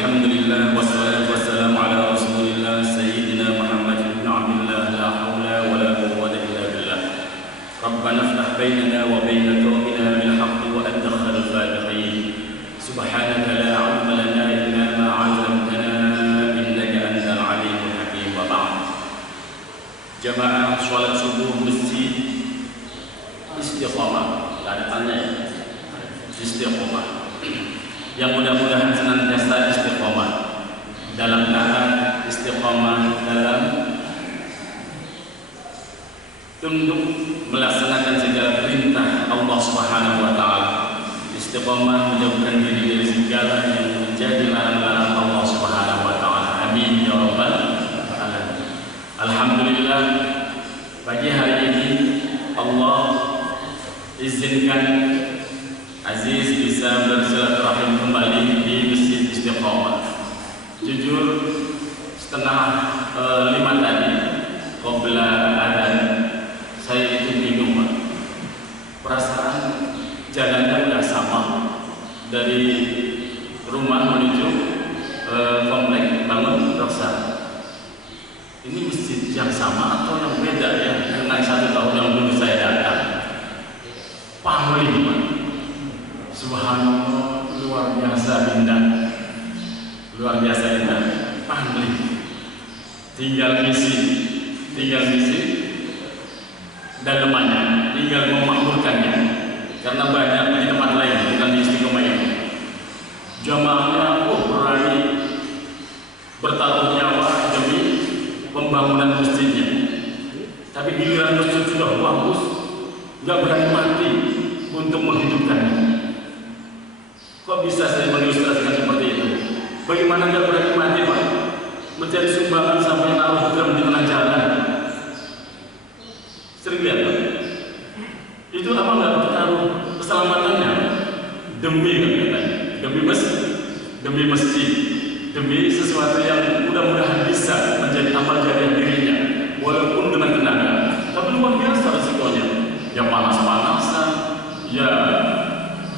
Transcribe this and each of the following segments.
Alhamdulillah wassalatu wassalamu ala Rasulillah Sayyidina Muhammad ibn Abdullah la hawla wa la quwwata illa billah. Rabbana iftah bainana wa baina qaumina bil haqqi wa anta khairul fatihin. Subhanaka la 'ilma lana illa ma 'allamtana innaka antal alimul hakim. Wa ba'd. Jamaah salat subuh masjid Istiqomah. Ada tanya ya? Istiqomah. Yang mudah-mudahan senantiasa istiqomah dalam taat, istiqomah dalam tunduk melaksanakan segala perintah Allah Subhanahu wa taala. Istiqomah menjauhkan diri dari segala yang menjadi larangan Allah Subhanahu wa taala. Amin ya rabbal alamin. Alhamdulillah, pagi hari ini Allah izinkan Aziz bisa bersilaturahim kembali di Masjid Istiqomah. Jujur setengah 5 tadi qabla adzan saya itu bingung, Pak. Perasaan jalannya udah sama dari rumah menuju komplek Bangun Rosa. Ini masjid yang sama atau yang beda ya dengan 1 tahun yang dulu saya datang? Pahli, Pak. Subhanallah, luar biasa indah, luar biasa indah. Pahli, tinggal misi dalemannya, tinggal memakmurkannya. Karena banyak di tempat lain, bukan di Istiqomah ini. Jamaahnya berani bertaruh nyawa demi pembangunan masjidnya. Tapi giliran masjid sudah bagus, nggak berani mati untuk menghidupkannya. Kok bisa saya mengilustrasikan seperti itu? Bagaimana nggak berani mati, Pak? Mencari sumbangan sampai naruh drum di tengah jalan. Sering lihat, Pak? Itu apa nggak bertaruh keselamatannya demi masjid, demi sesuatu yang mudah-mudahan bisa menjadi amal jariah dirinya, walaupun dengan tenaga. Tapi luar biasa resikonya. Ya panas-panasan, ya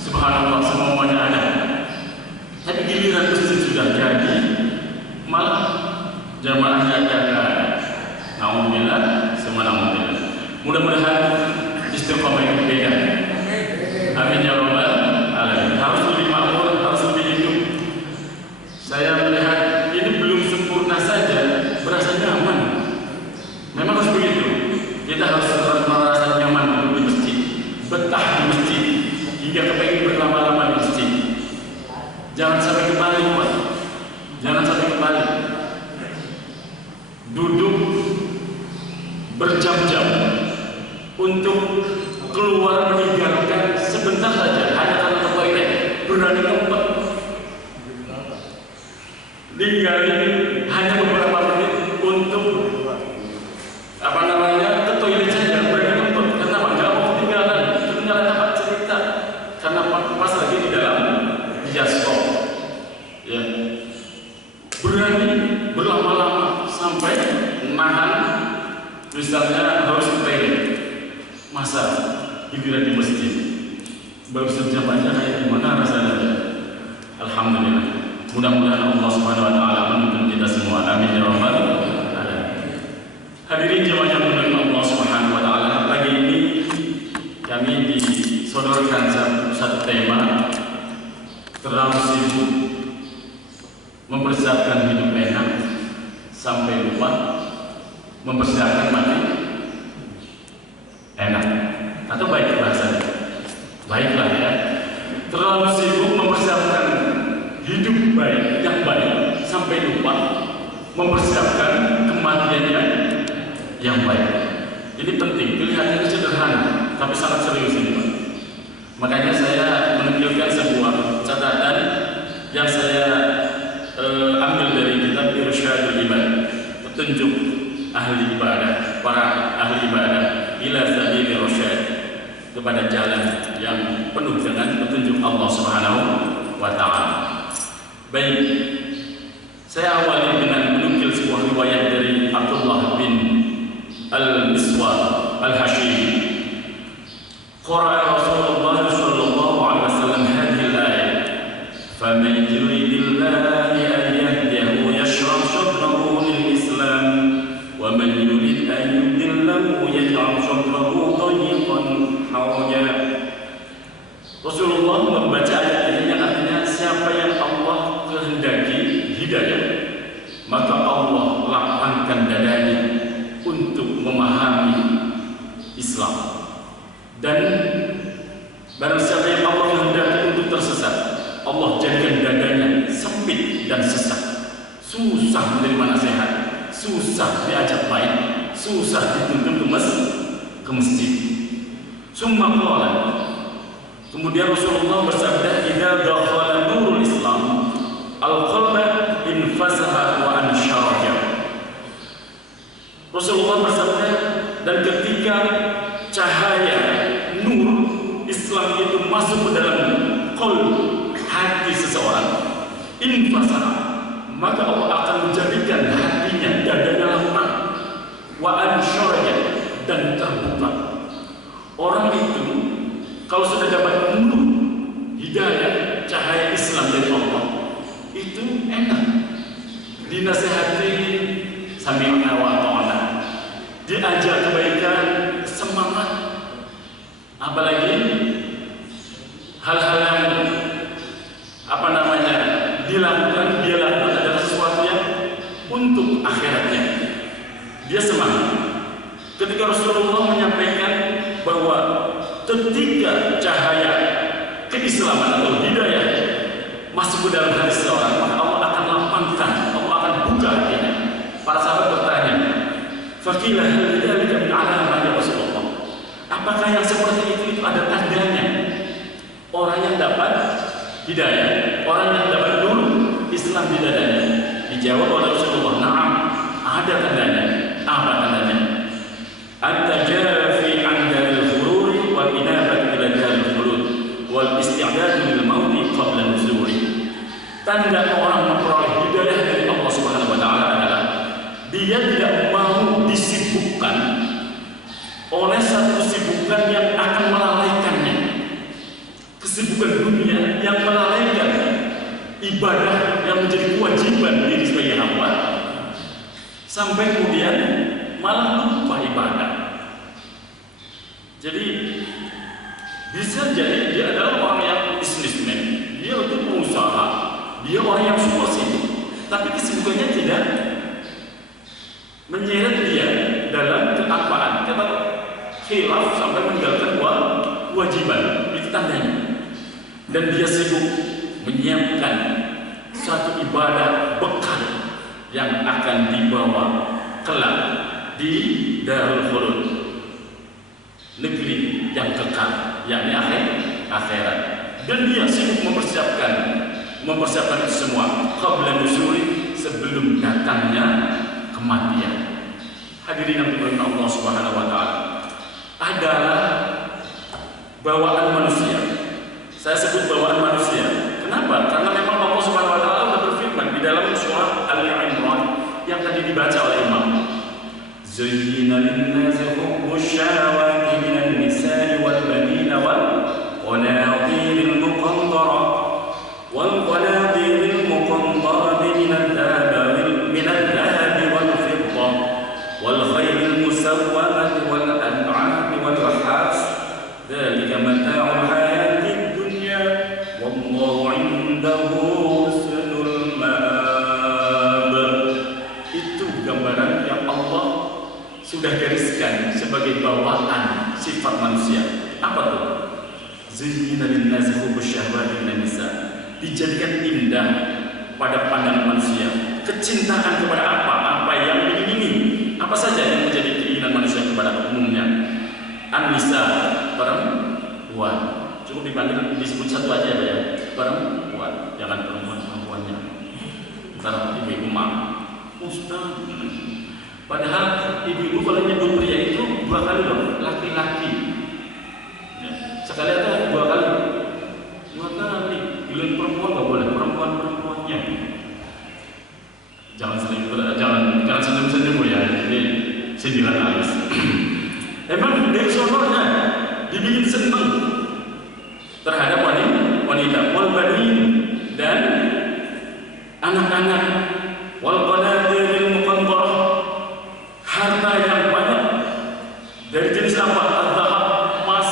subhanallah semuanya ada. Tapi giliran masjid sudah jadi, malah jamaahnya ada. Alhamdulillah, semua alhamdulillah. Mudah-mudahan Istiqomah yang beda. Amin ya rabbal alamin. Harus lebih makmur, harus lebih hidup. Saya melihat ini belum sempurna saja, berasa nyaman. Memang harus begitu. Kita harus merasa nyaman di masjid, betah di masjid, hingga kepengen berlama-lama di masjid. Jangan sampai kembali, Pak. Jangan sampai kembali. Duduk berjam-jam untuk keluar meninggalkan sebentar saja, hanya karena ke toilet, berani ngumpet. Ninggalin hanya beberapa menit untuk ke toilet saja, berani ngumpet. Kenapa? Nggak mau ketinggalan apa cerita. Karena pas lagi di dalam bioskop, ya, berani berlama-lama sampai nahan, misalnya harus ke toilet. Masa giliran di masjid baru sejam aja kayak gimana rasanya? Alhamdulillah. Mudah-mudahan Allah Subhanahu wa taala menuntun kita semua. Amin ya rabbal alamin. Hadirin jemaah yang dimuliakan Allah Subhanahu wa taala, pagi ini kami disodorkan satu tema terlalu sibuk mempersiapkan hidup enak sampai lupa mempersiapkan mati enak. Atau baik bahasanya, baiklah ya. Terlalu sibuk mempersiapkan hidup baik yang baik sampai lupa mempersiapkan kematiannya yang baik. Ini penting. Kelihatannya sederhana, tapi sangat serius ini, Pak. Makanya saya menukilkan sebuah catatan yang saya ambil dari kitab Irsyadul Ibad, petunjuk ahli ibadah, para ahli ibadah ila sabili rasyad, kepada jalan yang penuh dengan petunjuk Allah Subhanahu wa taala. Baik, saya awali dengan menukil sebuah riwayat dari Abdullah bin Al-Miswar Al-Hashimi. Qara'a Rasulullah sallallahu alaihi wasallam hadhihi al-ayah, faman yuridillahu Rasulullah membaca ayat ini yang artinya siapa yang Allah kehendaki hidayah, maka Allah lapangkan dadanya untuk memahami Islam. Dan barang siapa yang Allah kehendaki untuk tersesat, Allah jadikan dadanya sempit dan sesak, susah menerima nasihat, susah diajak baik, susah dituntun ke masjid. Summa qala, kemudian Rasulullah bersabda, "Idza dakhala nurul Islam al-qalba infasaha wa ansyaraha." Rasulullah bersabda, dan ketika cahaya nur Islam itu masuk ke dalam qalb, hati seseorang, infasaha, maka Allah akan menjadikan hatinya, dadanya lapang, wa ansyaraha, dan terbuka. Orang itu kalau sudah dapat nur hidayah, cahaya Islam dari Allah, itu enak. Dinasihati sami'na wa ata'na, diajak kebaikan, semangat. Apalagi hal-hal yang dilakukan, dia lakukan adalah sesuatu yang untuk akhiratnya. Dia semangat. Ketika Rasulullah menyampaikan bahwa ketika cahaya keislaman atau hidayah masuk ke dalam hati seseorang, maka Allah akan lapangkan, Allah akan buka hatinya. Para sahabat bertanya, "Faqilah hal dzalika min alamah ya Rasulullah?" Apakah yang seperti itu ada tandanya? Orang yang dapat hidayah, orang yang dapat nur Islam di dadanya. Dijawab oleh Rasulullah, "Na'am, ada tandanya." Apa tandanya? At-tajafi 'an daril ghururi wal inabati ila daril khulud wal isti'dad lil mauti qabla nuzuri. Tanda orang memperoleh hidayah dari Allah Subhanahu wa taala adalah dia tidak mau disibukkan oleh satu kesibukan yang akan melalaikannya. Kesibukan dunia yang melalaikan ibadah yang menjadi kewajiban diri sebagai hamba, sampai kemudian malah lupa ibadah. Jadi bisa jadi dia adalah orang yang businessman, dia itu pengusaha, dia orang yang suka sibuk, tapi kesibukannya tidak menyeret dia dalam keapaan, kata khilaf sampai meninggalkan kewajiban, itu tandanya. Dan dia sibuk menyiapkan satu ibadah bekal yang akan dibawa kelak di Darul Khulud, negeri yang kekal, yakni akhirat. Dan dia sibuk mempersiapkan itu semua qabla nuzuri, sebelum datangnya kematian. Hadirin yang dimuliakan Allah Subhanahu wa taala, adalah bawaan manusia. Saya sebut bawaan manusia. Kenapa? Karena memang Allah Subhanahu wa taala sudah berfirman di dalam surah Al-Imran yang tadi dibaca oleh Imam. Zayyina lin-nasi hubbus syahawati minan nisa'i wal banina wal qanatiril muqantarah wal qanatiril muqantarah minal dhahabi wal fiddah wal khaylil musawwamati wal an'ami wal has. Dzalika mata'ul hayatid dunya wallahu 'indahu husnul ma'ab. Itu gambaran yang Allah sudah gariskan sebagai bawaan sifat manusia. Apa tuh? Zayyina lin-nasi hubbus syahwati minan nisa. Dijadikan indah pada pandangan manusia. Kecintaan kepada apa? Apa yang diingini? Apa saja yang menjadi keinginan manusia kepada umumnya? An-nisa, perempuan. Cukup dipanggil, disebut satu aja ya, perempuan. Jangan perempuannya. Ntar ibu mak, Ustaz. Padahal ibu kalau nyebut pria itu 2 kali loh, laki-laki. Ya. Sekali atau 2 kali? 2 kali. Giliran perempuan nggak boleh, perempuannya. Jangan senyum ya. Ini sindiran halus. Emang dari sononya dibikin senang terhadap wanita, wal banin, dan anak-anak, wal qanatiril muqantarah, harta yang banyak dari jenis apa? Dhahab, emas,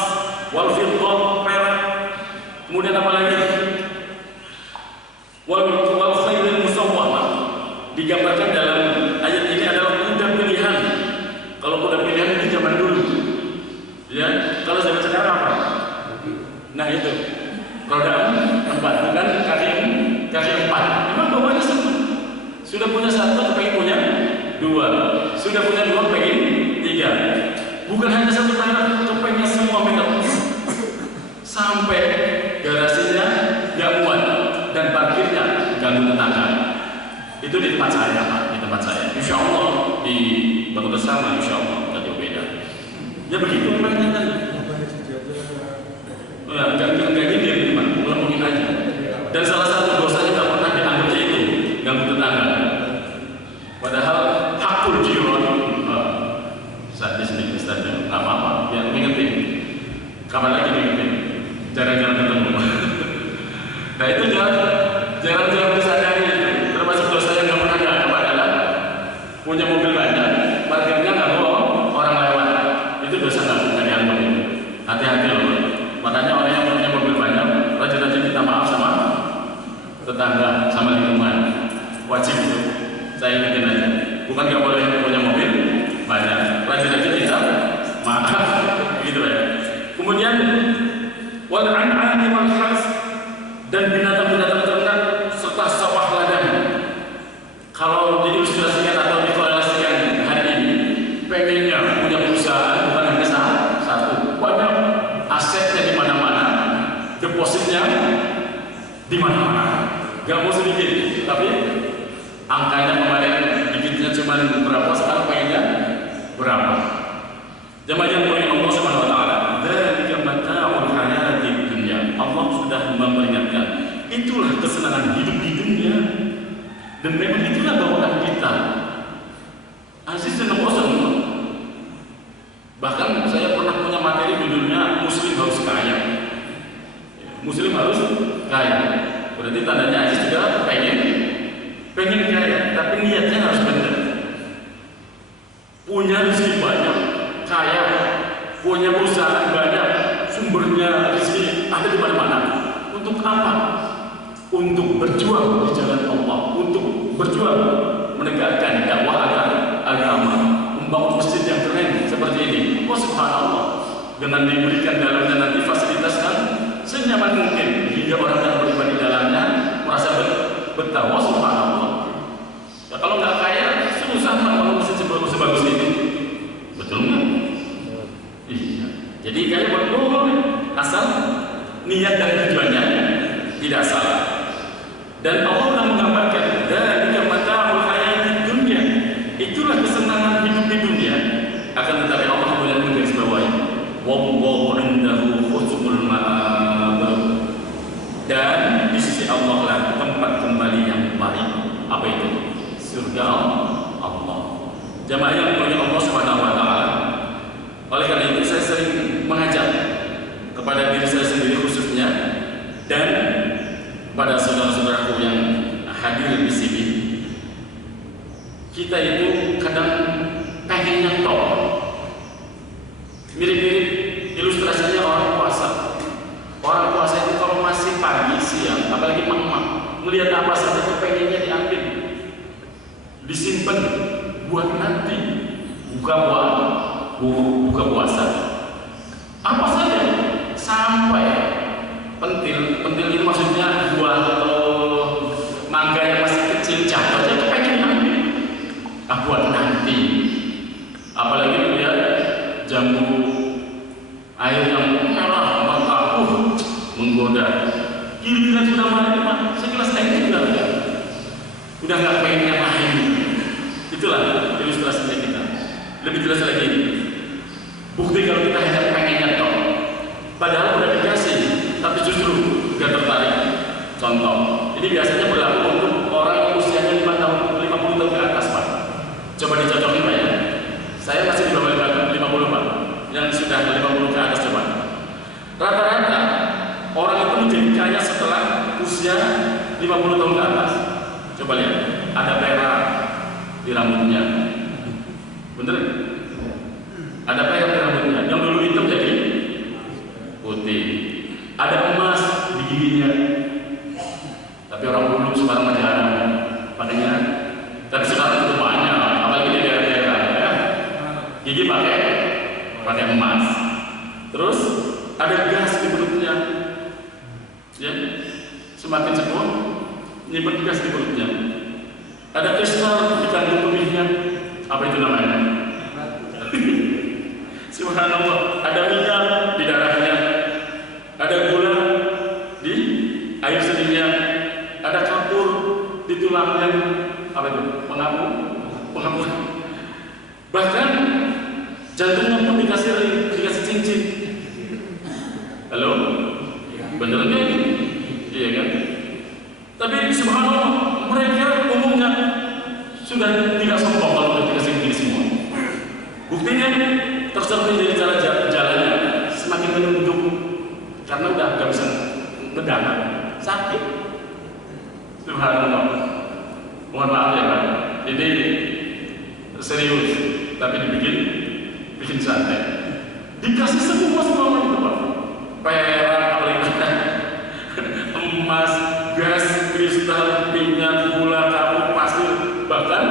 wal fiddah, perak, Kemudian apa lagi? Wal khairil musawwamah. Digambarkan dalam ayat ini adalah kuda pilihan. Kalau kuda pilihan itu zaman dulu. Ya, kalau zaman sekarang apa? Nah itu. Roda 4, bukan kaki 4. Memang bawahnya sudah punya 1, pengen punya 2. Sudah punya 2, pengen 3. Bukan hanya 1 tanah, kepengen semua minta. Sampai garasinya nggak muat dan parkirnya ganggu tetangga. Itu di tempat saya, Pak, di tempat saya. Insya Allah di Batu Bersama, insya Allah nggak jauh beda. Ya begitu memangnya kan. Ya, nggak gini teman, ngomongin aja. Dan salah satu dosanya nggak pernah dianggapnya itu ganggu tetangga. Padahal hakul jiron, saat di sini Ustaz, nggak apa-apa. Ya mengingetin. Kapan lagi mengingetin? Jarang-jarang ketemu. Nah itu jarang-jarang disadari itu. Termasuk dosa yang nggak pernah dianggap adalah punya mobil banyak, parkirnya nggak bawa orang lewat. Itu dosa nggak dianggap itu. Hati-hati loh. Makanya orang yang punya mobil banyak rajin-rajin minta maaf sama tetangga, sama lingkungan. Wajib itu. Saya ingetin aja. Bukan nggak boleh punya mobil banyak, rajin-rajin minta maaf. Gitu ya. Kemudian wal an'ami wal harth, dan binatang-binatang ternak serta sawah ladang. Kalau diilustrasikan atau dikorelasikan hari ini, pengennya punya perusahaan bukan hanya satu, banyak asetnya di mana-mana, depositnya di mana-mana, gak mau sedikit, tapi angkanya kemarin dikitnya cuma berapa, sekarang pengennya berapa. Jamaah yang mulia Allah Subhanahu wa taala, dzalika mata'ul hayatid dunya. Allah sudah memperingatkan, itulah kesenangan hidup di dunia. Dan memang itulah bawaan kita. Aziz dan bosan. Bahkan saya pernah punya materi judulnya Muslim harus kaya. Muslim harus kaya. Berarti tandanya Aziz juga pengen kaya, tapi niatnya harus benar. Punya rezeki banyak, kaya, punya perusahaan banyak, sumbernya rezeki ada di mana-mana. Untuk apa? Untuk berjuang di jalan Allah, untuk berjuang menegakkan dakwah agama, membangun masjid yang keren seperti ini. Oh subhanallah, dengan diberikan dalamnya nanti fasilitas kan senyaman mungkin hingga orang yang beribadah di dalamnya merasa betah. Oh subhanallah. Ya, kalau nggak kaya, susah kalau masjid sebagus ini. Betul nggak? Iya. Jadi kaya boleh, asal niat dan tujuannya tidak salah. Dan Allah telah menggambarkan dzalika mata'ul hayatid dunya. Itulah kesenangan hidup di dunia. Akan tetapi Allah mulai menggarisbawahi wallahu indahu husnul ma'ab. Dan di sisi Allah lah tempat kembali yang baik. Apa itu? Surga Allah. Jamaah yang dimuliakan Allah Subhanahu wa taala. Oleh karena itu saya sering mengajak kepada diri saya sendiri khususnya dan pada saudara-saudaraku yang hadir di sini, kita itu kadang pengennya top. Mirip-mirip ilustrasinya orang puasa. Orang puasa itu kalau masih pagi, siang, apalagi malam, melihat apa saja itu pengennya diambil, disimpan buat nanti buka puasa. Apa saja sampai pentil ini maksudnya buah atau mangga yang masih kecil jatuh aja kepengen ambil. Buat nanti. Apalagi lihat jambu air yang merah maka menggoda. Giliran sudah malam segelas air udah nggak pengen yang lain. Itulah ilustrasinya kita. Lebih jelas lagi ini. Bukti kalau kita hanya pengennya toh. Padahal udah dikasih, tapi justru gak tertarik. Contoh, ini biasanya berlaku untuk orang yang usianya 50 tahun ke atas, Pak. Coba dicocokin, Pak ya. Saya masih di bawah 50, Pak. Yang sudah 50 ke atas, coba. Rata-rata orang itu menjadi kaya setelah usia 50 tahun ke atas. Coba lihat, ada perak di rambutnya. Bener? Ada perak di rambutnya. Yang dulu hitam jadi putih. Ada emas di giginya. Tapi orang dulu sekarang masih ada, makanya. Tapi sekarang itu banyak, apalagi di daerah-daerah ya. Gigi pakai emas. Terus ada gas di perutnya, ya. Semakin sepuh, nyimpen gas di perutnya. Ada kristal di kandung kemihnya, apa itu namanya? Subhanallah. Ada minyak di darahnya, ada gula di air seninya, ada kapur di tulangnya, apa itu? Pengapu. Bahkan jantungnya pun dikasih cincin. Halo? Beneran gak ini? Iya kan? Tapi subhanallah, mereka umumnya sudah tidak sombong kalau sudah dikasih begini semua. Buktinya tercermin dari jalannya semakin menunduk karena udah gak bisa berjalan, sakit. Subhanallah. Mohon maaf ya Pak. Ini serius, tapi bikin santai. Dikasih semua itu Pak. Perak, emas, gas, kristal, minyak, gula, kapur, pasir, bahkan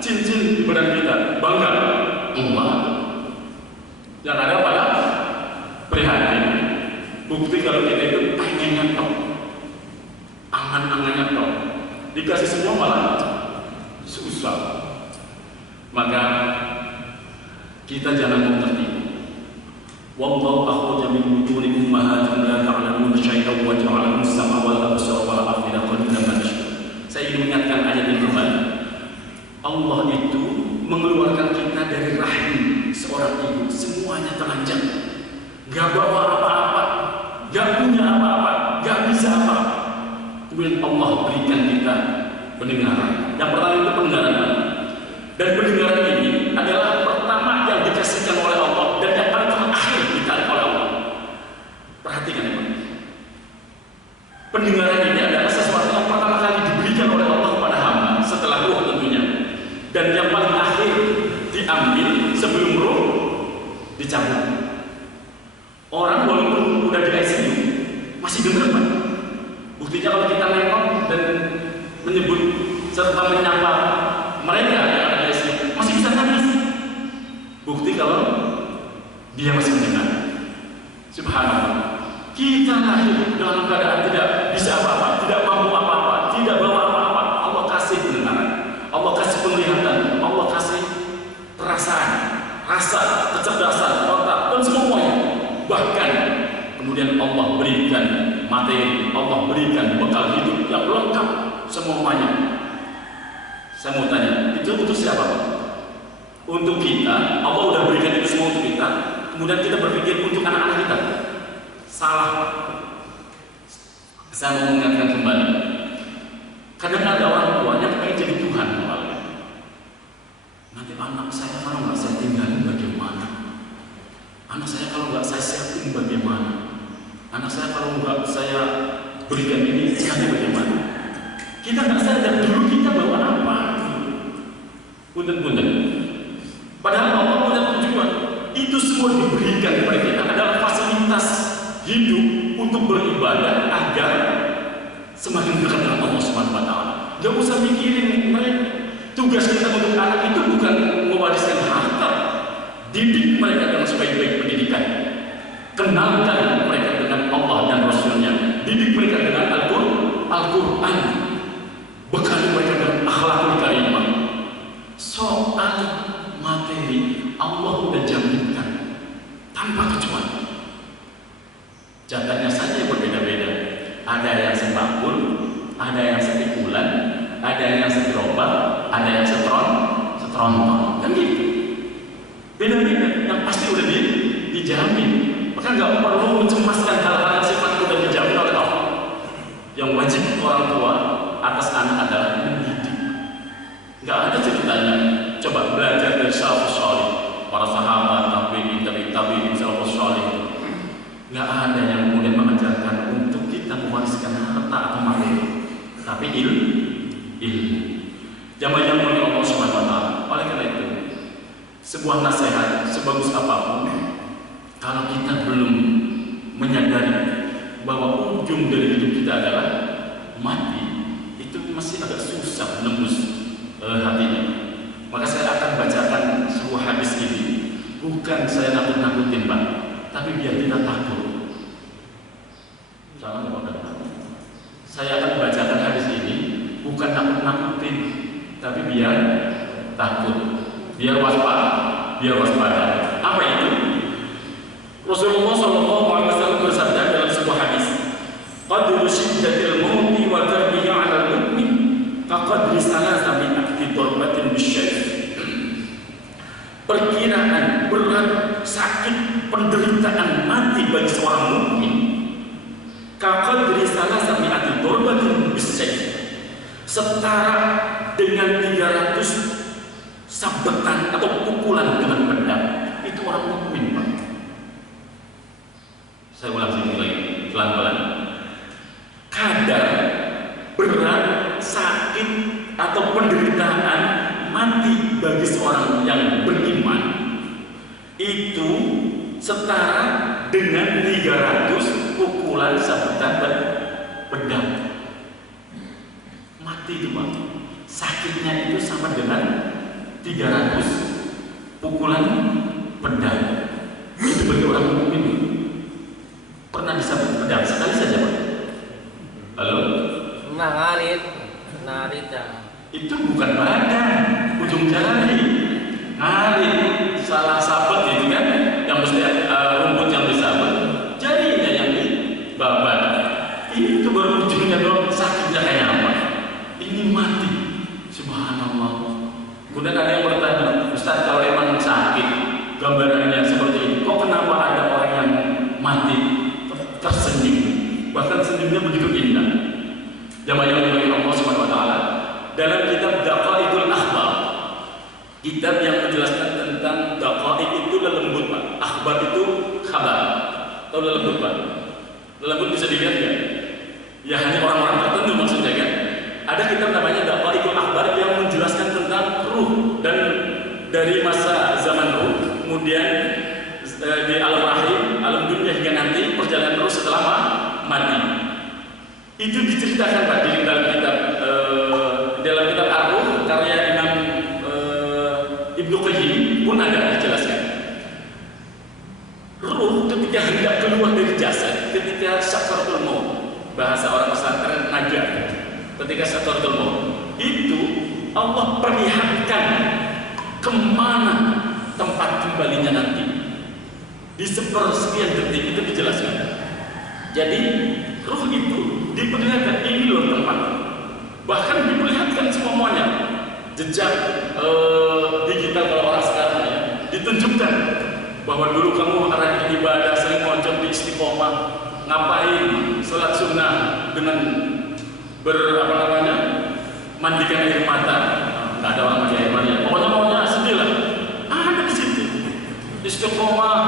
cincin di badan kita. Bangga. Yang ada pada prihatin. Bukti kalau kita itu pengennya top, angan-angannya top, dikasih semua malah susah. Maka kita jangan mau tertipu. Wallahu akhraja min butuni ummahatikum la ta'lamun syai'an wa ja'ala as-sam'a wal absara wal af'ida qalilan ma tashkurun. Saya ingin mengingatkan ayat ini kembali. Allah itu mengeluarkan kita dari rahim seorang ibu, semuanya telanjang, gak bawa apa-apa, gak punya apa-apa, gak bisa apa-apa. Kemudian Allah berikan kita pendengaran. Yang pertama itu pendengaran, dan pendengaran ini adalah pertama yang dikasihkan oleh Allah dan yang paling terakhir ditarik oleh Allah. Perhatikan ya Pak. Pendengaran ini adalah sesuatu yang pertama kali diberikan oleh Allah kepada hamba setelah ruh tentunya, dan yang paling akhir diambil sebelum ruh dicabut. Orang walaupun udah di ICU masih dengar Pak. Buktinya kalau kita nengok dan menyebut serta menyapa mereka yang ada di ICU masih bisa nangis. Bukti kalau dia masih mendengar. Subhanallah. Kita lahir dalam keadaan tidak bisa apa-apa, tidak mampu apa-apa, tidak bawa apa-apa. Allah kasih pendengaran, Allah kasih penglihatan, Allah kasih perasaan, rasa, kecerdasan, otak, dan semuanya. Bahkan kemudian Allah berikan materi, Allah berikan bekal hidup yang lengkap semuanya. Saya mau tanya, itu untuk siapa? Untuk kita. Allah udah berikan itu semua untuk kita. Kemudian kita berpikir untuk anak-anak kita. Salah. Saya mau mengingatkan kembali. Kadang ada orang tuanya pengen jadi Tuhan kembali. Nanti anak saya kalau nggak saya tinggalin bagaimana? Anak saya kalau nggak saya siapin bagaimana? Anak saya kalau nggak saya berikan ini, nanti bagaimana? Kita nggak sadar dulu kita bawa apa? Punten-punten. Padahal Allah punya tujuan. Itu semua diberikan kepada kita adalah fasilitas hidup untuk beribadah agar semakin dekat dengan Allah Subhanahu wa Ta'ala. Gak usah mikirin mereka. Tugas kita untuk anak itu bukan mewariskan harta. Didik mereka dengan sebaik-baik pendidikan. Kenalkan mereka dengan Allah dan Rasulnya. Didik mereka dengan Al-Quran. Bekali mereka dengan akhlakul karimah. Soal materi Allah sudah jaminkan tanpa kecuali. Jatahnya saja yang berbeda-beda. Ada yang sembakul, ada yang setikulan, ada yang segerobak, ada yang setronton. Kan gitu. Beda-beda. Yang pasti udah dijamin. Maka nggak perlu mencemaskan hal-hal yang sifatnya udah dijamin oleh Allah. Yang wajib orang tua atas anak adalah mendidik. Nggak ada ceritanya. Coba belajar dari salafus salih, para sahabat, tabi'in, salafus salih. Nggak ada yang kemudian mengajarkan untuk kita mewariskan harta atau materi, tapi ilmu. Jamaah oleh Allah Subhanahu wa Ta'ala. Oleh karena itu, sebuah nasihat sebagus apapun, kalau kita belum menyadari bahwa ujung dari hidup kita adalah mati, itu masih agak susah menembus hatinya. Maka saya akan bacakan sebuah hadis ini. Bukan saya nakut-nakutin Pak, tapi biar kita takut. Salah nggak Pak? Saya akan bacakan hadis ini bukan nakut-nakutin, tapi biar takut, biar waspada. Apa itu? Rasulullah SAW bersabda dalam sebuah hadis, qadru syiddatil mauti wa darbihi 'ala al-mu'min kaqadri salasa min akti darbatin bisyayf. Perkiraan berat, sakit, penderitaan mati bagi seorang mukmin kaqadri salasa min akti darbatin bisyayf, setara dengan 300 sabetan atau pukulan dengan pedang. Itu orang mukmin, Pak. Saya ulang sedikit lagi, pelan-pelan. Kadar berat, sakit, atau penderitaan mati bagi seorang yang beriman itu setara dengan 300 pukulan sabetan pedang. Mati itu Pak, sakitnya itu sama dengan 300 pukulan pedang. Itu bagi orang mukmin. Pernah disabet pedang sekali saja Pak? Halo? Ngarit ya. Itu bukan badan, ujung jari. Ngarit, salah sabet itu kan, yang mesti rumput yang disabet, jarinya yang dibabat. Itu baru ujungnya doang, sakitnya kayak apa? Ini mati, subhanallah. Kemudian ada yang bertanya, Ustaz kalau emang sakit, gambarannya seperti ini, kok kenapa ada orang yang mati tersenyum, bahkan senyumnya begitu indah? Jamaah yang dimuliakan Allah Subhanahu wa taala, dalam kitab Daqaiqul Akhbar, kitab yang menjelaskan tentang daqaiq itu lembut Pak, akhbar itu kabar. Tahu lembut Pak? Lembut bisa dilihat ya? Ya hanya orang-orang tertentu maksudnya kan? Ada kitab namanya Daqaiqul Akhbar yang menjelaskan tentang ruh dan dari masa zaman ruh, kemudian di alam rahim, alam dunia hingga nanti perjalanan ruh setelah mati. Itu diceritakan Pak di dalam kitab Ar-Ruh karya Imam Ibnu Qayyim pun ada dijelaskan. Ruh ketika hendak keluar dari jasad, ketika sakaratul maut, bahasa orang pesantren najah, ketika sakaratul maut itu Allah perlihatkan kemana tempat kembalinya nanti. Di sepersekian detik itu dijelaskan. Jadi ruh itu diperlihatkan, ini loh tempat. Bahkan diperlihatkan semuanya. Jejak digital kalau orang sekarang ya, ditunjukkan bahwa dulu kamu rajin ibadah, sering mojok di istiqomah, ngapain sholat sunnah dengan mandikan air mata. Nggak ada orang mandi air mata. Pokoknya maunya sedih lah. Ada di situ. Istiqomah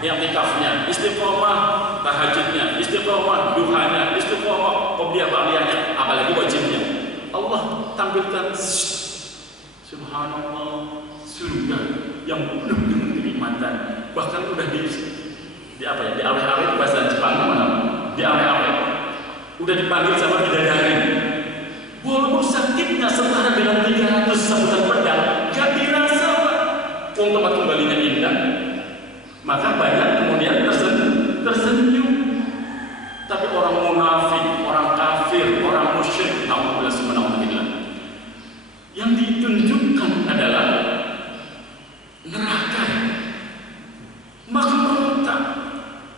i'tikafnya, istiqomah tahajudnya, istiqomah duhanya, istiqomah qobliyah ba'diyahnya, apalagi wajibnya. Allah tampilkan subhanallah surga yang penuh dengan kenikmatan. Bahkan udah di awet-awet, bahasa Jepang mana? Di awet-awet. Udah dipanggil sama bidadari. Walaupun sakitnya setara dengan 300 sabetan pedang, gak dirasa Pak. Tempat kembalinya indah. Maka banyak kemudian tersenyum. Tapi orang munafik, orang kafir, orang musyrik, na'udzubillah subhanallah, yang ditunjukkan adalah neraka. Maka meronta.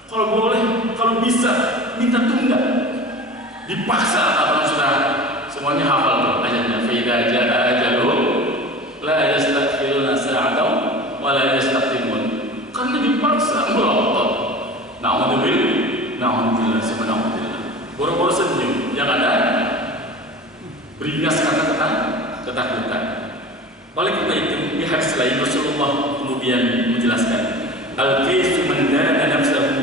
Kalau boleh, kalau bisa, minta tunda. Dipaksa orang sudah semuanya hafal tuh ayatnya. Fa idza jaa ajaluhum la yastakhiruna sa'atan wa la yastaqdimun. Karena dipaksa melotot. Na'udzubillah subhanallah. Boro-boro senyum, yang ada beringas karena ketakutan. Oleh karena itu, di hadis lain Rasulullah kemudian menjelaskan, al-kaisu man dana nafsahu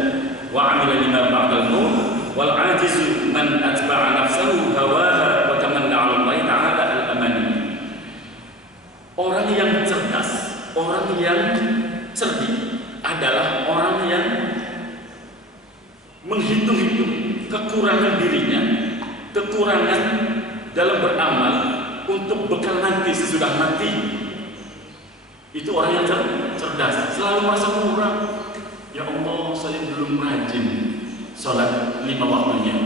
wa 'amila lima ba'dal maut wal 'ajizu man atba'a nafsahu hawaha wa tamanna 'ala Allah ta'ala al-amani. Orang yang cerdas, orang yang cerdik adalah orang yang menghitung-hitung dirinya kekurangan dalam beramal untuk bekal nanti sesudah mati. Itu orang yang cerdas, selalu merasa kurang. Ya Allah, saya belum rajin sholat 5 waktunya,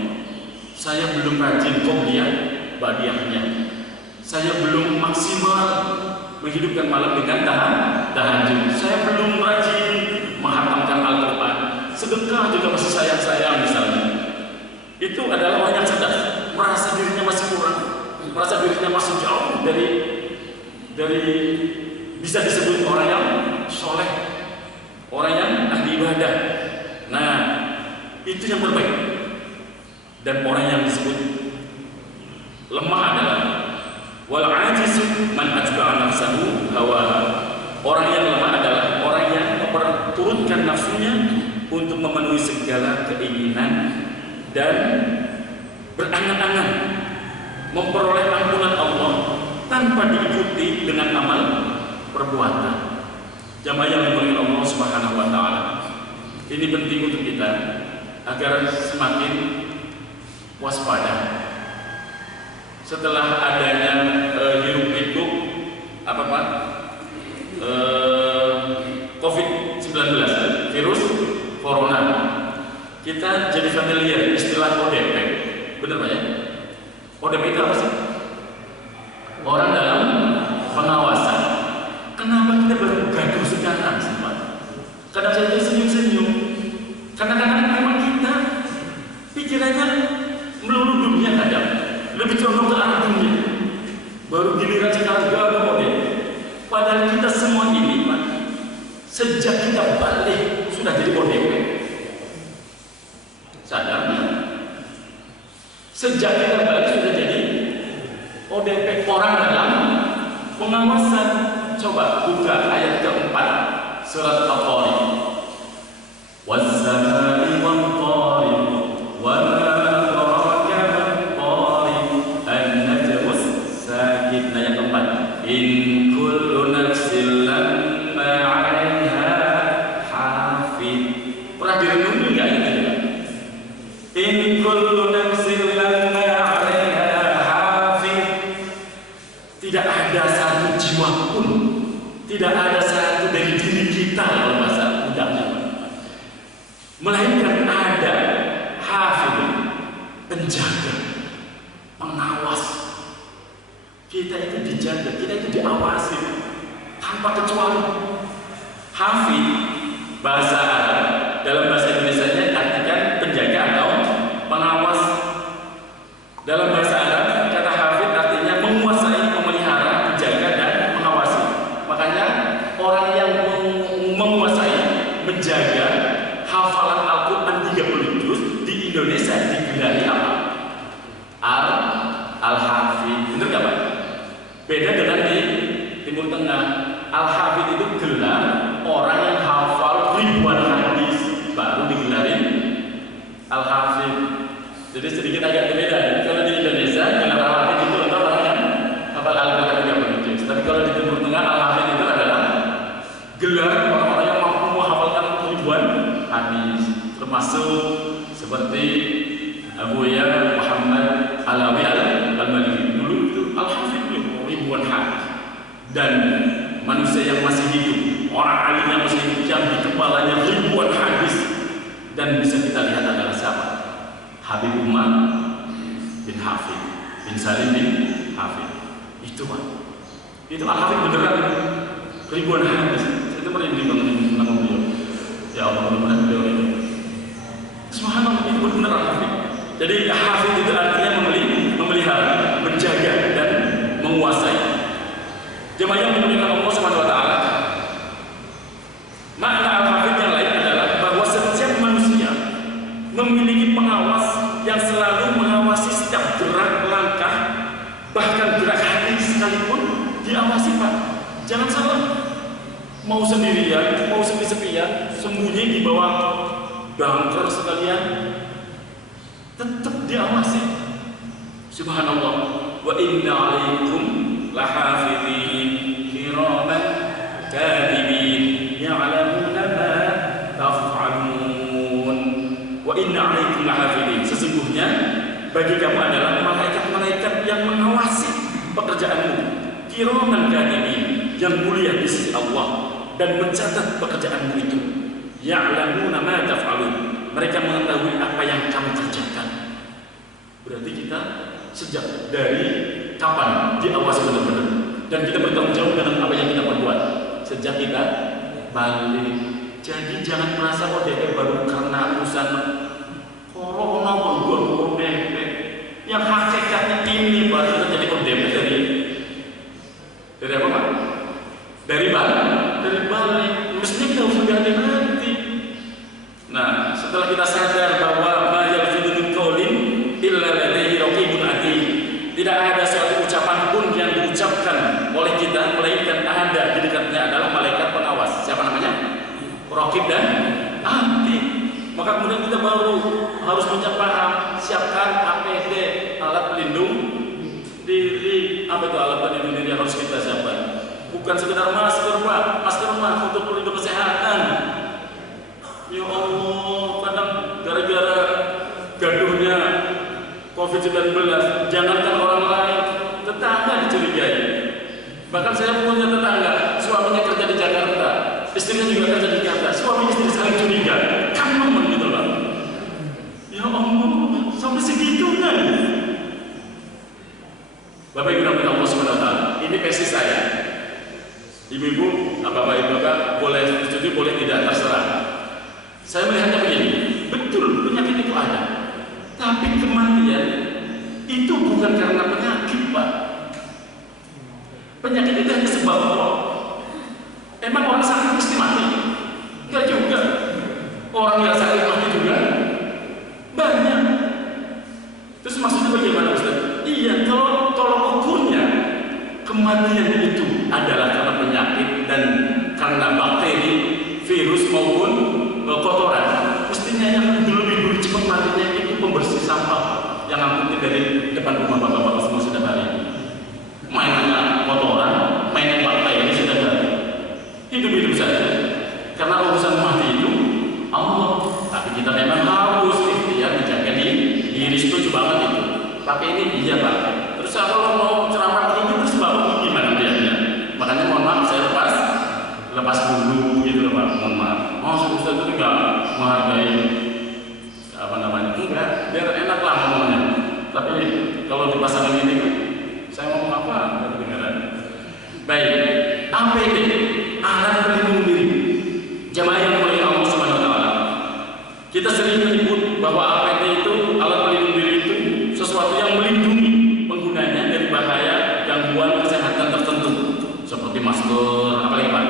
saya belum rajin qobliyah ba'diyahnya, saya belum maksimal menghidupkan malam dengan tahajud, saya belum rajin menghatamkan Al-Quran, sedekah juga masih sayang-sayang misalnya. Itu adalah orang yang cerdas, merasa dirinya masih kurang, merasa dirinya masih jauh dari bisa disebut orang yang soleh, orang yang ahli ibadah. Nah, itu yang terbaik. Dan orang yang disebut lemah adalah wal ajizu man atba'a nafsahu hawaha. Orang yang lemah adalah orang yang memperturutkan nafsunya untuk memenuhi segala keinginan dan berangan-angan memperoleh ampunan Allah tanpa diikuti dengan amal perbuatan. Jamaah yang dimuliakan Allah Subhanahu wa taala. Ini penting untuk kita agar semakin waspada. Setelah adanya hiruk-pikuk COVID-19, virus corona, kita jadi familiar istilah ODP. Benar Pak ya? ODP itu apa sih? Orang dalam pengawasan. Kenapa kita baru gaduh sekarang sih Pak? Kadang saya senyum-senyum. Kadang-kadang memang kita pikirannya melulu dunia, kadang lebih condong ke arah dunia. Baru giliran sekarang gaduh ODP. Padahal kita semua ini Pak, sejak kita balik sudah jadi ODP. Sadar nggak? Sejak kita balik sudah jadi ODP, orang dalam pengawasan. Coba buka ayat keempat surat At-Tariq. Was-samaa'i wat-tariq wa ma adraka mat-tariq an-najmu as-saakit. Ayat keempat. In kullu nafsin lamma 'alaiha hafidh. Pernah direnungi enggak ini? In kullu nafsin lamma 'alaiha hafidh. Tidak ada satu jiwa pun, tidak ada satu dari diri kita kalau bahasa mudahnya, melainkan ada hafidh, penjaga, pengawas. Kita itu dijaga, kita itu diawasi tanpa kecuali. Hafidh bahasa Arab, dalam bahasa Indonesianya artikan penjaga atau pengawas. Dalam bahasa Arab kata hafidh artinya menguasai, memelihara, menjaga dan mengawasi. Makanya orang yang menguasai, menjaga hafalan Al-Quran 30 juz di Indonesia digelari apa? Al-Hafidh. Benar nggak Pak? Beda dengan di Timur Tengah. Al-Hafidh itu gelar orang yang hafal ribuan hadis baru digelarin Al-Hafidh. Jadi sedikit agak berbeda. Kalau di Indonesia gelar Al-Hafidh itu untuk orang yang hafal Al-Quran 30 juz. Tapi kalau di Timur Tengah Al-Hafidh itu adalah gelar orang-orang yang mampu menghafalkan ribuan hadis, termasuk seperti Abu Ya Muhammad Alawi Al-Maliki. Dulu itu Al-Hafidh ribuan hadis. Dan manusia yang masih hidup, orang alim yang masih hidup yang di kepalanya ribuan hadis, dan bisa kita lihat adalah siapa? Habib Umar bin Hafidh bin Salim bin Hafidh. Itu Pak, itu Al-Hafidh beneran ribuan hadis. Itu merinding banget nama beliau. Ya Allah, mudah-mudahan beliau itu. Subhanallah, itu benar Al-Hafidh. Jadi Hafidh itu artinya memelihara, menjaga dan menguasai. Jemaah yang dimuliakan Allah Subhanahu wa taala, makna Al-Hafidh yang lain adalah bahwa setiap manusia memiliki pengawas yang selalu mengawasi setiap gerak langkah, bahkan gerak hati sekalipun diawasi Pak. Jangan salah, mau sendirian, mau sepi-sepian, sembunyi di bawah bunker sekalian, tetap diawasi. Subhanallah. Wa inna 'alaikum lahafidhin kiraman katibin ya'lamuna ma taf'alun. Wa inna 'alaikum lahafidhin. Sesungguhnya bagi kamu adalah malaikat-malaikat yang mengawasi pekerjaanmu, kiraman katibin, yang mulia di sisi Allah dan mencatat pekerjaanmu itu. Ya'lamuna ma taf'alun, mereka mengetahui apa yang kamu kerjakan. Berarti kita sejak dari kapan diawasi benar-benar, dan kita bertanggung jawab dengan apa yang kita perbuat sejak kita balik. Jadi jangan merasa kok DP baru karena urusan corona berbuat DP. Yang hakikatnya ini Pak, kita jadi DP dari apa Pak? Dari balik. Mestinya kita harus berhati-hati. Nah, setelah kita sadar bahwa ma yalfidu min qaulin illa ladaihi raqibun atid, tidak ada suatu ucapan pun yang diucapkan oleh kita melainkan ada di dekatnya adalah malaikat pengawas. Siapa namanya? Raqib dan atid. Maka kemudian kita baru harus paham, siapkan APD, alat pelindung diri. Apa itu alat pelindung diri yang harus kita siapkan? Bukan sekedar masker Pak, masker mah untuk pelindung kesehatan. Ya Allah, kadang gara-gara gaduhnya COVID-19, jangankan orang lain, tetangga dicurigai. Bahkan saya punya tetangga, suaminya kerja di Jakarta, istrinya juga kerja di Jakarta, suami istri saling curiga. Kamu gitu loh. Ya Allah, sampai segitunya. Bapak Ibu Nabi Allah SWT, ini versi saya. Ibu-ibu, Bapak Ibu boleh setuju, boleh tidak, terserah. Saya melihatnya begini, betul penyakit itu ada, tapi kematian itu bukan karena penyakit Pak. Penyakit itu hanya sebab Allah. Emang orang sakit mesti mati? Enggak juga. Orang yang sakit mati juga banyak. Terus maksudnya bagaimana Ustaz? Iya, kalau ukurnya kematian itu adalah karena penyakit dan karena bakteri, virus maupun kotoran, mestinya yang lebih dulu cepat matinya itu pembersih sampah yang angkutin dari depan rumah bapak-bapak semua sudah hari. Mainnya kotoran, mainnya bakteri sudah hari. Hidup-hidup saja. Karena urusan mati itu Allah. Tapi kita memang harus ikhtiar menjaga diri, setuju banget itu. Pakai ini iya Pak. Terus kalau mau ceramah ini terus bapak gimana dia? Makanya mohon maaf saya lepas dulu gitu loh Pak. Mohon maaf. Ustaz itu enggak menghargai apa namanya, enggak, biar enak lah ngomongnya. Tapi kalau di pasangan ini saya ngomong apa enggak kedengaran. Baik, APD, alat pelindung diri. Jamaah yang mulia Allah Subhanahu wa taala. Kita sering menyebut bahwa APD itu, alat pelindung diri itu sesuatu yang melindungi penggunanya dari bahaya gangguan kesehatan tertentu seperti masker, apalagi Pak,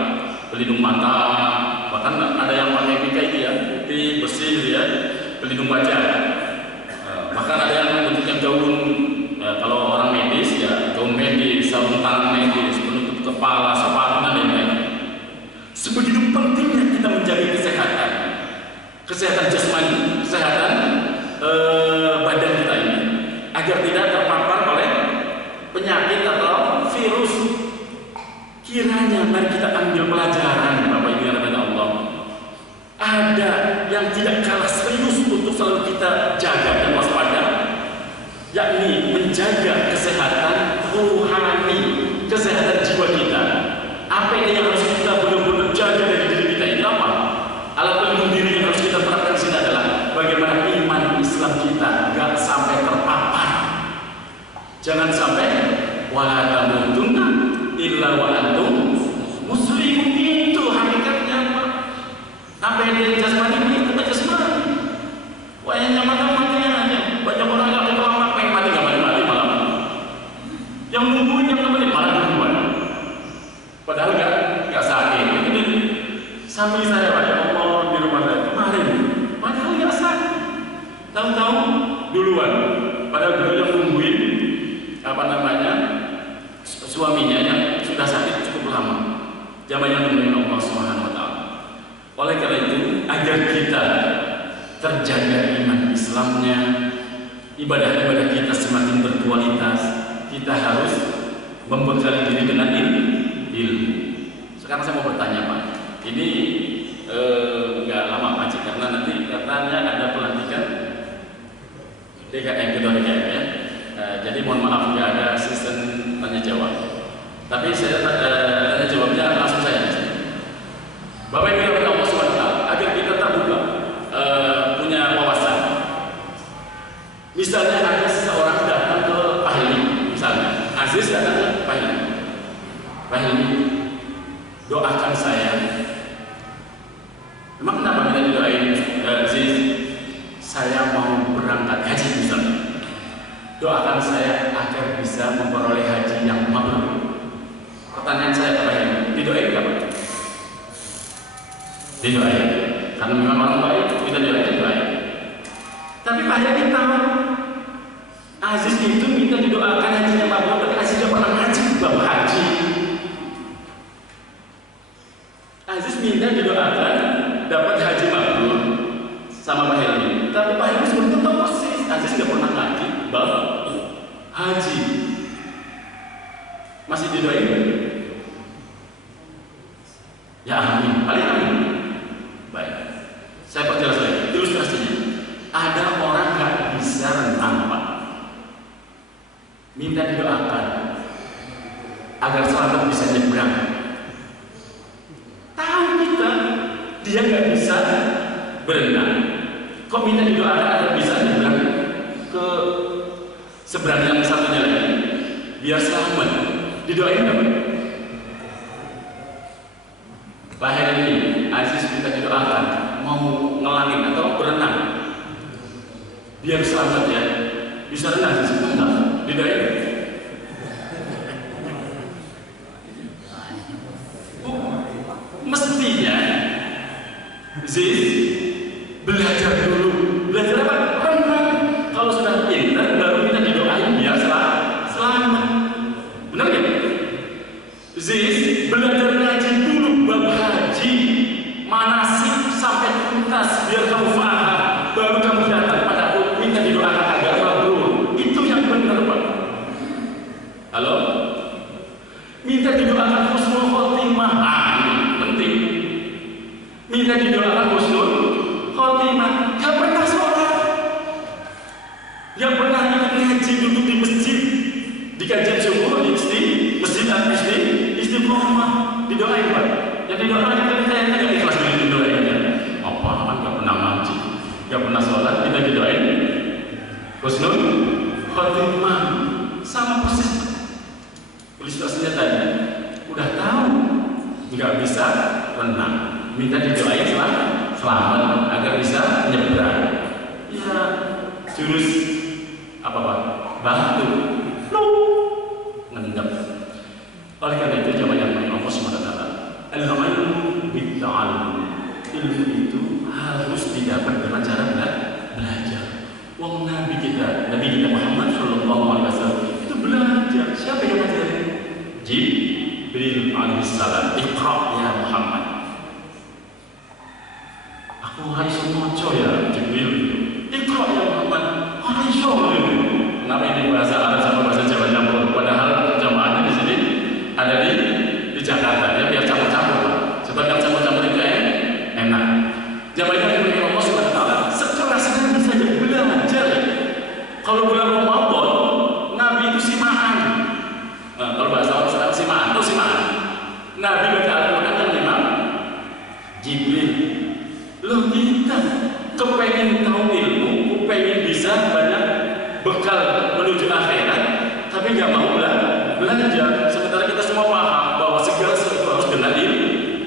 pelindung mata, bahkan ada yang pakai mika itu ya, putih, bersih gitu ya, pelindung wajah. Bahkan ada yang bentuknya gaun, ya, kalau orang medis ya gaun medis, sarung tangan medis, penutup kepala, sepatu dan lain-lain. Sebegitu pentingnya kita menjaga kesehatan jasmani, kesehatan badan kita ini, agar tidak terpapar oleh penyakit atau virus. Kiranya mari kita ambil pelajaran Bapak Ibu yang ada Allah. Ada yang tidak kalah serius untuk selalu kita jaga dan waspada, yakni menjaga kesehatan rohani, kesehatan jiwa kita. Apa yang harus kita benar-benar jaga dari diri kita ini apa? Alat pelindung diri yang harus kita terapkan sini adalah bagaimana iman Islam kita gak sampai terpapar. Jangan sampai wala tamutunna illa wa antum muslimun. Itu hakikatnya Pak. Apa yang dari jasmani itu jasmani. Wah yang nyaman-nyamannya aja. Banyak orang yang lama pengen mati gak mati malam. Yang nungguin yang namanya malah duluan. Padahal gak sakit. Ini sambil saya Pak, ya Allah di rumah saya kemarin. Padahal gak sakit. Tahu-tahu duluan. Padahal dulu yang nungguin apa namanya suaminya yang sudah sakit cukup lama. Jamaah yang dimuliakan Allah Subhanahu wa taala. Oleh karena itu, agar kita terjaga iman Islamnya, ibadah-ibadah kita semakin berkualitas, kita harus membekali diri dengan ilmu. Sekarang saya mau bertanya Pak, ini nggak lama Pak, karena nanti katanya ada pelantikan DKM ketua DKM ya. Jadi mohon maaf nggak ada sistem tanya jawab. Tapi saya tanya jawabnya langsung saja. Bapak Ibu yang Allah SWT agar kita terbuka punya wawasan. Misalnya ada seseorang datang ke Pak Helmi, misalnya Aziz datang ke Pak Helmi. Pak Helmi, doakan saya. Memang kenapa kita didoain Aziz? Saya mau berangkat haji misalnya. Doakan saya agar bisa memperoleh haji yang mabrur. Pertanyaan saya kepada Pak Helmi, didoain nggak Pak? Didoain, karena memang orang baik kita didoain. Tapi Pak Helmi tahu Aziz itu minta didoakan hajinya mabrur, tapi Aziz tidak pernah haji, bapak haji. Aziz minta didoakan dapat haji mabrur sama Pak Helmi, tapi Pak Helmi sebelum itu tahu persis Aziz tidak pernah haji, bapak haji. Masih didoain? Ya amin, paling amin. Baik, saya perjelas lagi ilustrasinya. Ada orang nggak bisa renang Pak, minta didoakan agar selamat bisa nyebrang. Tahu kita dia nggak bisa berenang, kok minta didoakan agar bisa nyebrang ke seberang yang satunya lagi biar selamat. Didoain nggak Pak? Pak Helmi, Aziz minta didoakan mau ngelangin atau berenang biar selamat ya, bisa renang sebentar, didoain. Mestinya Ziz belajar dulu. Belajar apa? Renang. Kalau sudah pintar baru kita didoain biar selamat. Benar ya? Ziz belajar ngaji dulu bab haji, manasik sampai tuntas biar kamu paham. Baru kamu datang pada aku minta didoakan agar mabrur. Itu yang benar Pak. Halo? Minta didoakan husnul khotimah. Penting. Minta didoakan husnul khotimah. Gak pernah sholat, yang pernah ikut ngaji duduk di masjid, di kajian subuh, di masjid istiqomah, didoain Pak. Yang didoain kan kayaknya gak ikhlas didoain ya. Apaan gak pernah ngaji, gak pernah sholat, kita didoain husnul khotimah. Sama persis ilustrasinya tadi. Udah tahu nggak bisa renang, minta didoain selamat agar bisa nyebrang. Ya jurus apa Pak? Batu ngendap. Oleh karena itu jawabannya Allah SWT, al-ilmu bitta'allum. Ilmu itu harus didapat dengan cara belajar. Wong Nabi kita Muhammad SAW itu belajar. Siapa yang ngajarin? Jibril alaihissalam. Iqra ya Muhammad. Aku harus moco ya Jibril. Iqra ya Muhammad. Harus kenapa ini bahasa Arab sama bahasa Jawa campur? Padahal jamaahnya di sini ada di Jakarta ya, biar campur-campur. Sebab yang campur-campur itu enak. Jamaahnya dari Allah SWT sekeras-keras saja belajar. Kalau bulan Ramadan Nabi itu simaan. Kalau bahasa orang sekarang simaan, atau simaan. Nabi baca Al-Quran kan memang Jibril. Loh kita kepengen tahu ilmu, kepengen bisa banyak bekal menuju akhirat, tapi nggak mau belajar. Sementara kita semua paham bahwa segala sesuatu harus dengan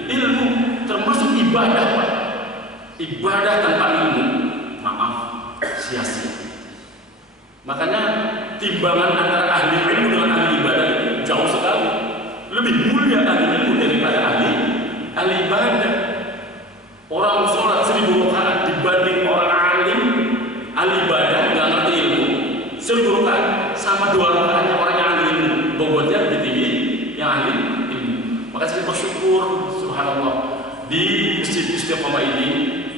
ilmu, termasuk ibadah Pak. Ibadah tanpa ilmu, maaf, sia-sia. Makanya timbangan antara ahli ilmu dengan ahli ibadah jauh sekali. Lebih mulia ahli ilmu daripada ahli ibadah. Orang sholat 1000 rakaat dibanding orang alim ahli ibadah nggak ngerti ilmu 1000 rakaat sama 2 rakaatnya orang yang ahli ilmu, bobotnya lebih tinggi yang ahli ilmu. Maka saya bersyukur subhanallah di Masjid Istiqomah ini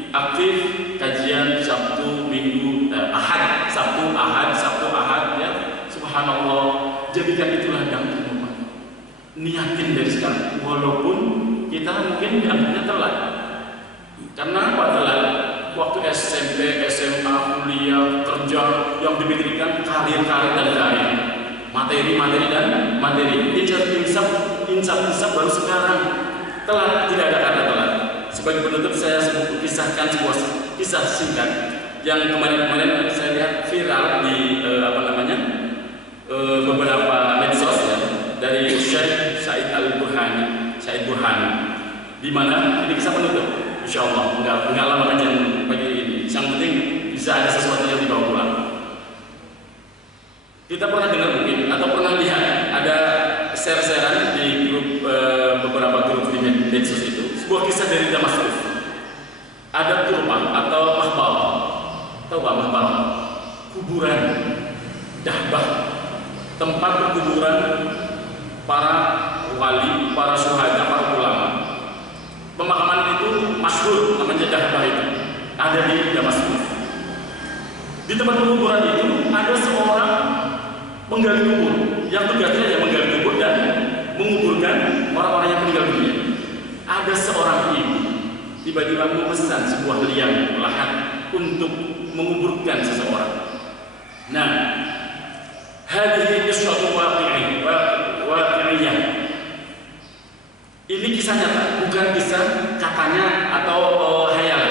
aktif kajian Sabtu, Minggu, Ahad, Sabtu, Ahad ya. Subhanallah. Jadikan itulah yang kita niatin dari sekarang. Walaupun kita mungkin dianggapnya telat. Karena apa telat? waktu SMP, SMA, kuliah, kerja yang dipikirkan karir-karir dan karir, materi-materi dan materi. Insaf baru sekarang. Telat, tidak ada kata telat. Sebagai penutup saya kisahkan sebuah kisah singkat yang kemarin-kemarin saya lihat viral di beberapa medsos ya, dari Syekh Said Burhan, di mana ini kisah penutup. Insya Allah nggak lama kajian pagi ini. Yang penting bisa ada sesuatu yang dibawa pulang. Kita pernah dengar mungkin atau pernah lihat ada share-sharean di grup beberapa grup di medsos itu sebuah kisah dari Damaskus. Ada turban atau mahbal, tahu nggak mahbal? Kuburan, dahbah, tempat perkuburan para wali, para syuhada, para ulama. Pemakaman itu masyhur, namanya dahbah itu ada di Damaskus. Di tempat penguburan itu ada seorang penggali kubur yang tugasnya ya menggali kubur dan menguburkan orang-orang yang meninggal dunia. Ada seorang ibu tiba-tiba memesan sebuah liang lahan untuk menguburkan seseorang. Nah, hadhihi qissatu waqi'iyah. Ini kisah nyata, bukan kisah katanya atau hayal.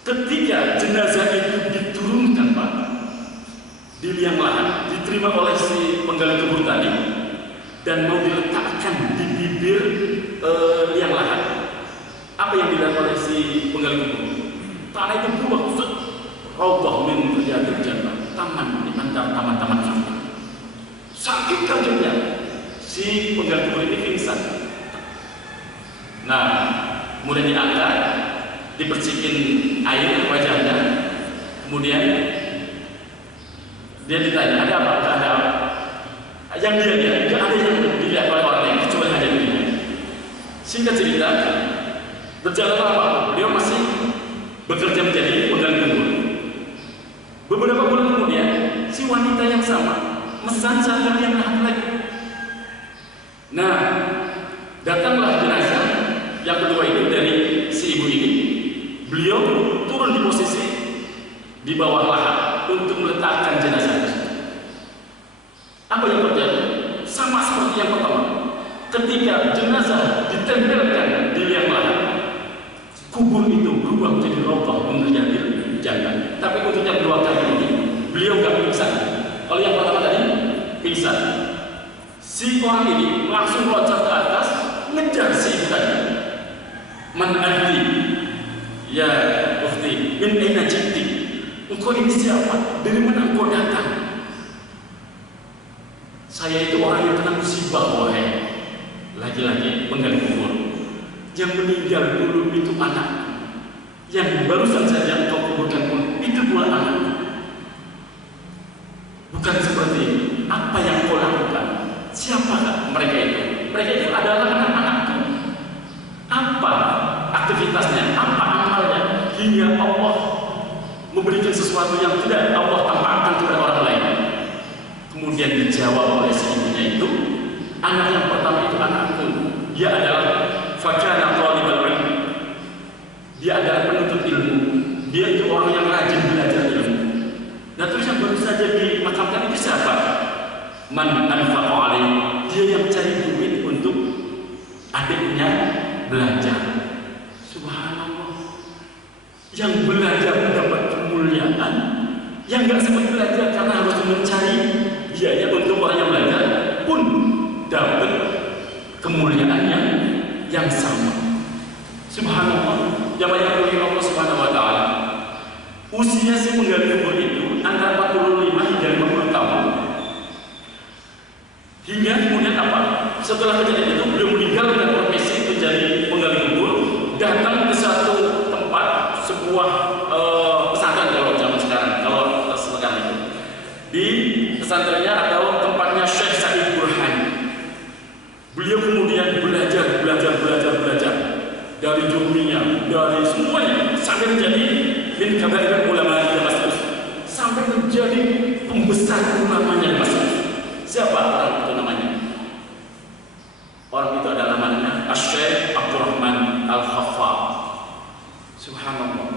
Ketika jenazah itu diturunkan Pak di liang lahan, diterima oleh si penggali kubur tadi dan mau diletakkan di bibir liang lahan, apa yang dilihat oleh si penggali kubur? Tanah itu berubah kusut, raudhah min riyadil jannah, taman di antara taman-taman surga. Sakit kagetnya si penggali kubur ini pingsan. Nah, kemudian diangkat, dipercikin air wajahnya, kemudian dia ditanya, ada apa? Tidak ada apa? Yang dia lihat, tidak ada yang dilihat oleh orang lain, kecuali hanya dirinya. Singkat cerita, berjalan lama, dia masih bekerja menjadi penggali kubur. Beberapa bulan kemudian, si wanita yang sama mesan satu yang lain lagi. Nah, datanglah jenazah yang kedua itu dari si ibu ini. Beliau turun di posisi di bawah lahan untuk meletakkan jenazah tersebut. Apa yang terjadi? Sama seperti yang pertama. Ketika jenazah ditempelkan di liang lahan, kubur itu berubah menjadi raudhah min riyadil jannah. Tapi untuk yang kedua kali ini, beliau nggak pingsan. Kalau yang pertama tadi pingsan. Si orang ini langsung loncat ke atas, ngejar si ibu tadi. Man anti? Ya ukhti, min aina ji'ti? Engkau ini siapa? Dari mana engkau datang? Saya itu orang yang kena musibah, wahai laki-laki penggali kubur. Yang meninggal dulu itu anak, yang barusan saja engkau kuburkan pun itu pula anak. Bukan seperti ini. Apa yang kau lakukan? Siapa mereka itu? Mereka itu adalah anak-anakku. Apa aktivitasnya? Apa amalnya? Hingga Allah memberikan sesuatu yang tidak Allah tampakkan kepada orang lain. Kemudian dijawab oleh si ibunya itu, anak yang pertama itu anakku. Dia adalah fakana talibul ilm. Dia adalah penuntut ilmu. Dia itu orang yang rajin belajar ilmu. Nah terus yang baru saja dimakamkan itu siapa? Man anfaqa alaihi. Dia yang cari duit untuk adiknya belajar. Subhanallah. Yang belajar mendapat kemuliaan, yang nggak sempat belajar karena harus mencari biaya untuk orang yang belajar pun dapat kemuliaan yang sama. Subhanallah. Yang banyak oleh Allah Subhanahu Wa Taala. Usia si penggali kubur itu antara 45 hingga 50 tahun. Hingga kemudian apa? Setelah kejadian itu beliau meninggalkan profesi menjadi penggali kubur, datang ke satu tempat, sebuah pesantren kalau zaman sekarang, kalau sekarang itu. Di pesantrennya atau tempatnya Syekh Said Burhan. Beliau kemudian belajar dari dunia, dari semuanya sampai menjadi min kabair ulama di Damaskus, sampai menjadi pembesar ulamanya di Damaskus. Siapa orang itu namanya? Orang itu adalah namanya Syekh Abdurrahman Al-Khaffaf. Subhanallah.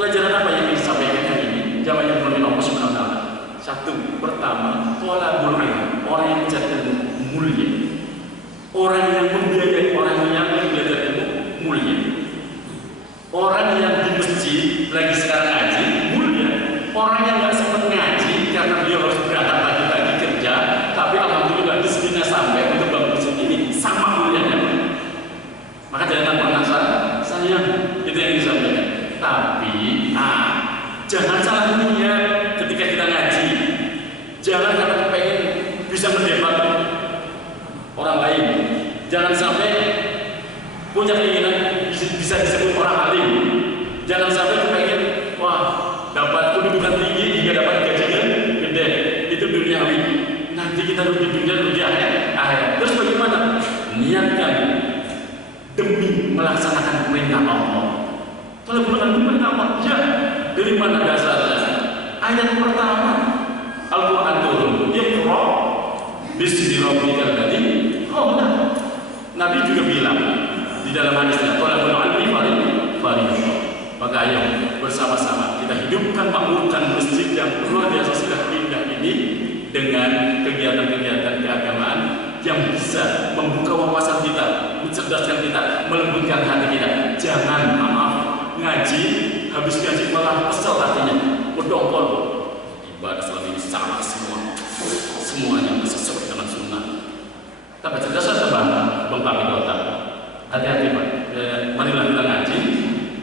Pelajaran apa yang disampaikan hari ini? Jamaah yang berdoa Allah Subhanahu wa taala. Satu, pertama, thalabul ilm, orang yang mencari ilmu mulia. Orang yang membiayai orang yang belajar ilmu mulia. Orang yang di masjid lagi sekarang ngaji mulia. Orang yang nggak sempat ngaji karena dia harus berangkat pagi-pagi kerja, tapi alhamdulillah rezekinya sampai untuk bangun masjid ini sama mulianya. Maka jangan pernah sayang, itu yang disampaikan. Tapi, jangan salah niat ketika kita ngaji. Jangan karena pengen bisa mendebat orang lain. Jangan sampai punya keinginan bisa disebut orang alim. Jangan sampai pengen dapat kedudukan tinggi hingga dapat gajinya gede. Itu duniawi. Nanti kita rugi dunia, rugi akhirat. Terus bagaimana? Niatkan demi melaksanakan perintah Allah. Kalau bukan perintah Allah, ya dari mana dasarnya? Ayat pertama Al-Quran turun, Iqra bismi rabbikal ladzi khalaq. Nabi juga bilang di dalam hadisnya, talabul ilmi fardhu. Maka ayo bersama-sama kita hidupkan, makmurkan masjid yang luar biasa sudah indah ini dengan kegiatan-kegiatan keagamaan yang bisa membuka wawasan kita, mencerdaskan kita, melembutkan hati kita. Jangan ngaji, habis ngaji malah kesel hatinya, berdongkol. Ibadah selama ini salah semua, semuanya sesuai dengan sunnah. Tapi cerdas atau bengkak di otak. Hati-hati Pak. Marilah kita ngaji,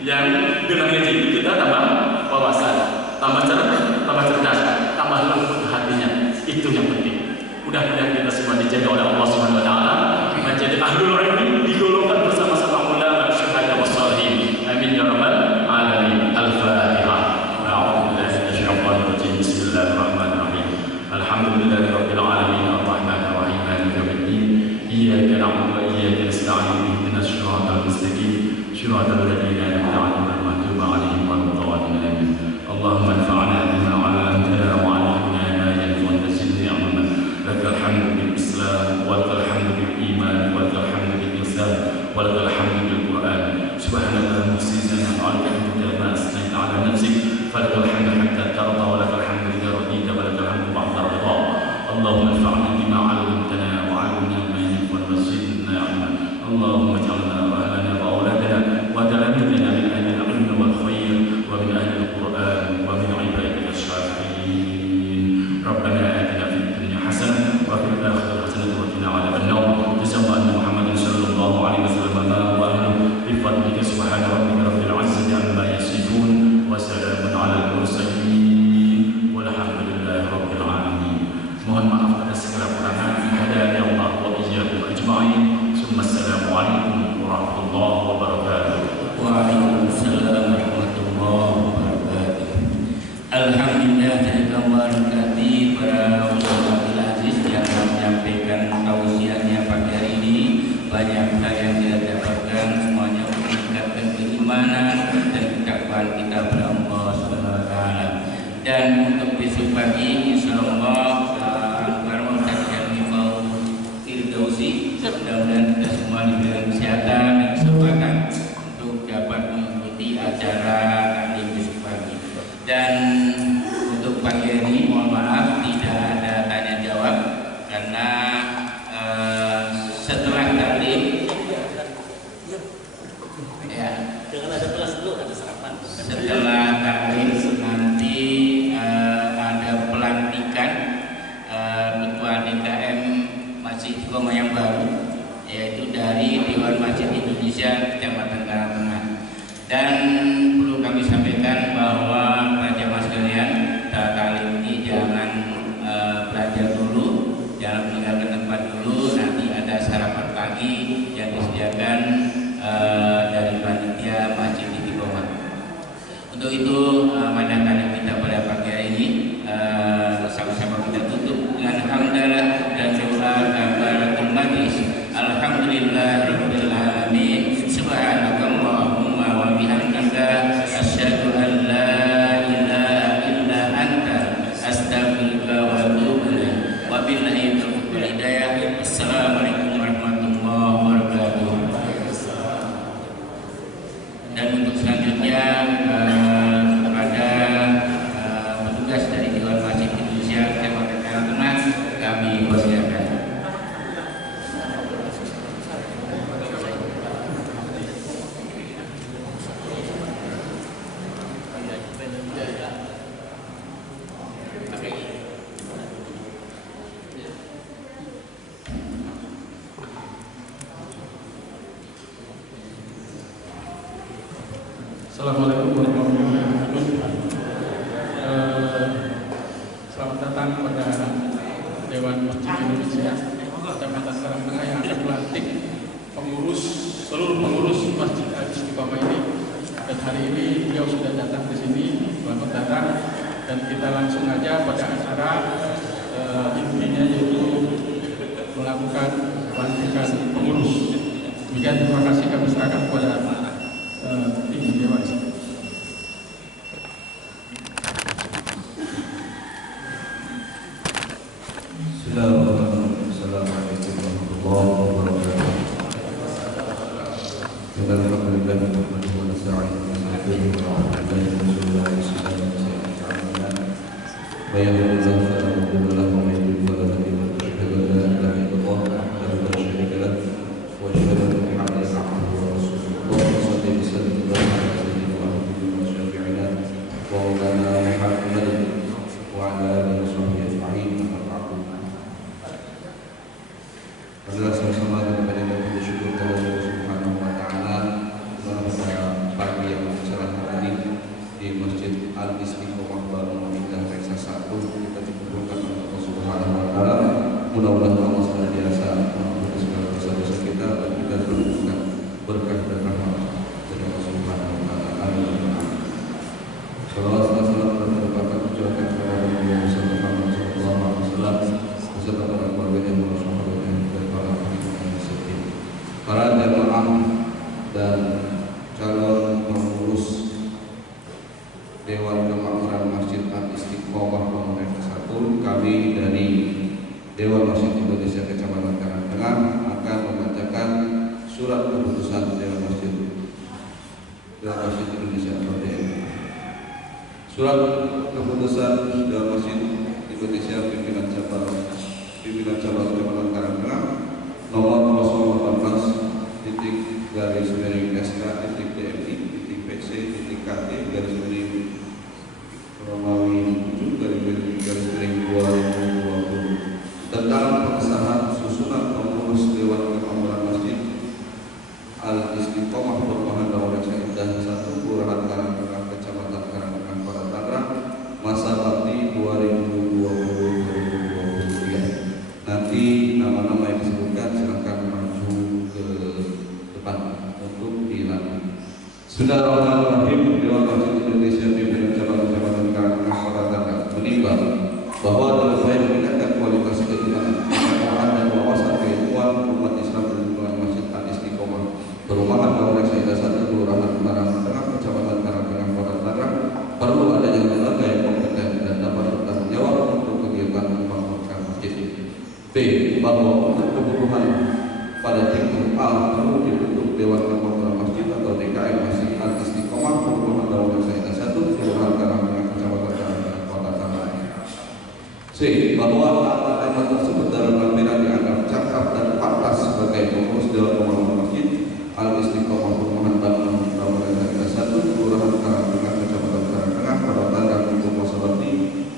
yang dengan ngaji itu kita tambah wawasan, tambah cerdas, tambah lembut hatinya. Itu yang penting. Mudah-mudahan kita semua dijaga oleh Allah Subhanahu wa taala, menjadi ahlul ilmi, digolongkan bersama-sama ulama, syuhada wassalihin. Amin ya rabbal alamin. Al-Fatihah. A'udzu billahi minasyaitonir rajim. Bismillahirrahmanirrahim. Alhamdulillahi rabbil alamin, arrahmanir rahim, maliki yaumiddin. Iyyaka na'budu wa iyyaka nasta'in. Ihdinas siratal mustaqim. Siratal ladzina an'amta 'alaihim ghairil maghdubi 'alaihim waladdallin. Allahumma anfa'na bima 'allamtana wa 'allimna ma yanfa'una zidna 'ilman. Lakal hamdu bil Islam, walakal hamdu bil iman, walakal hamdu bil ihsan, walakal hamdu bil Qur'an. Subhanallah musizana 'alaka hamdu ma asna'ta 'ala nafsik, falakal hamdu hatta tarda, walakal hamdu idza radita, walakal hamdu ba'da ridha. Allahumma anfa'na bima 'allamtana wa 'allimna ma yanfa'una zidna 'ilman. Allahumma ij'alna wa ahlana wa auladana wa talamidana min ahli al-'ilm wal khair wa min ahli al-Qur'an wa min 'ibadika asy-syafi'in. Rabbana atina fid dunya hasanah wa fil akhirati hasanah wa qina 'adzabannar. Jazakallahu Muhammadin sallallahu alaihi wasallam wa alihi bi fadlika subhana rabbika rabbil 'izzati 'amma yasifun wa salamun 'alal mursalin walhamdulillahi rabbil alamin. Mohon maaf atas segala kekurangan. Hadani Allah wa iyyakum ajma'in. Assalamualaikum warahmatullahi wabarakatuh. Waalaikumsalam warahmatullahi wabarakatuh. Alhamdulillah, terima kasih para ulama aziz yang menyampaikan tausiahnya pagi hari ini. Banyak hal yang kita dapatkan, semuanya meningkatkan keimanan dan ketakwaan kita kepada Allah Subhanahu wa taala. Dan untuk besok pagi insyaallah mudah-mudahan kita semua diberikan kesehatan dan kesempatan untuk dapat mengikuti acara nanti besok pagi. Dan untuk pagi ini mohon maaf tidak ada tanya jawab karena setelah taklim ya, jangan ada kelas dulu, ada sarapan. Setelah taklim nanti ada pelantikan ketua DKM Masjid Istiqomah yang baru, yaitu dari Dewan Masjid Indonesia Kecamatan Karangtengah. Dan perlu kami sampaikan bahwa para jamaah sekalian, kali ini jangan belajar dulu, jangan meninggalkan tempat dulu. Nanti ada sarapan pagi yang disediakan dari panitia Masjid Istiqomah. Untuk itu pandangan kita pada pagi hari ini sama-sama kita tutup dengan hamdalah dan doa kafaratul majlis. Alhamdulillahirabbil alamin. Subhanakallahumma wa bihamdika asyhadu an la ilaha illa anta astaghfiruka wa atubu ilaik. Wabillahi taufiq wal hidayah. Assalamualaikum warahmatullahi wabarakatuh. Dan untuk selanjutnya Assalamualaikum warahmatullahi wabarakatuh. Selamat datang kepada Dewan Masjid Indonesia Kecamatan Karangtengah yang akan melantik seluruh pengurus Masjid Al-Istiqomah ini. Dan hari ini beliau sudah datang ke sini, selamat datang. Dan kita langsung aja pada acara intinya, yaitu melakukan pelantikan pengurus. Demikian, terima kasih kami serahkan kepada tim Dewan. Assalamualaikum warahmatullahi wabarakatuh. Alhamdulillah wa nasta'inu bihi wa mudah-mudahan Allah senantiasa mengampuni segala dosa-dosa kita dan kita teruskan berkah dan rahmat dari Allah Subhanahu wa taala. Amin. Salawat dan salam tercurahkan kepada Nabi Muhammad sallallahu alaihi wasallam beserta para keluarga dan para sahabat dan para pengikut setia. Para jamaah dan calon pengurus Dewan Kemakmuran Masjid Al-Istiqomah Bangunan Kesatuan, kami dari Dewan Masjid Indonesia Kecamatan Karangtengah akan membacakan surat keputusan Dewan Masjid Indonesia (DMI). Surat keputusan Dewan Masjid Indonesia pimpinan cabang Kecamatan Karangtengah nomor 018-SK-DMI-PC-KT-7-2020 tentang pengesahan susunan pengurus Dewan Kemakmuran Masjid Al-Istiqomah Perumahan Bangunan Indah 1 Kelurahan Karangtengah Kecamatan Karangtengah Kota Tangerang masa bakti 2020-2023. Nanti nama-nama yang disebutkan silakan maju ke depan untuk dilantik. Bismillahirrahmanirrahim. Dewan Masjid Indonesia pimpinan cabang Kecamatan Karangtengah Kota Tangerang menimbang bahwa dalam upaya meningkatkan kualitas keimanan, ketakwaan dan wawasan keilmuan umat Islam di lingkungan Masjid Al-Istiqomah Perumahan Bangunan Indah 1 Kelurahan Karangtengah Kecamatan Karangtengah Kota Tangerang perlu adanya lembaga yang kompeten dan dapat bertanggung jawab untuk kegiatan pembangunan masjid. B. Bahwa untuk kebutuhan pada tingkat A perlu dibentuk Dewan Kemakmuran Masjid atau DKM Masjid Al-Istiqomah Perumahan Bangunan Indah 1 Kelurahan Karangtengah Kecamatan Karangtengah Kota Tangerang. C. Bahwa nama tersebut dalam lampiran dianggap cakap dan pantas sebagai pengurus Dewan Kemakmuran Masjid Al-Istiqomah Perumahan Bangunan Indah 1 Kelurahan Karangtengah Kecamatan Karangtengah pada tanggal untuk masa bakti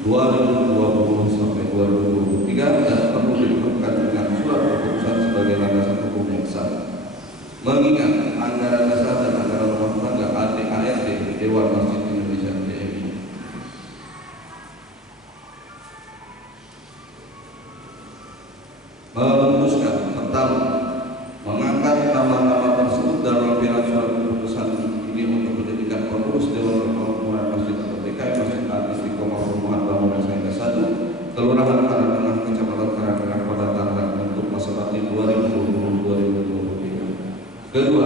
2020 sampai 2023 dan perlu dibentukkan dengan surat keputusan sebagai landasan hukum yang sah. Mengingat anggaran dasar dan anggaran rumah tangga ADART Dewan Masjid Indonesia (DMI) memutuskan tentang mengangkat nama-nama tersebut dalam lampiran surat keputusan ini untuk menjadikan pengurus Dewan Kemakmuran Masjid atau DKM Masjid Al-Istiqomah Perumahan Bangunan Indah 1 Kelurahan Karangtengah Kecamatan Karangtengah Kota Tangerang untuk masa bakti 2020-2023. Kedua,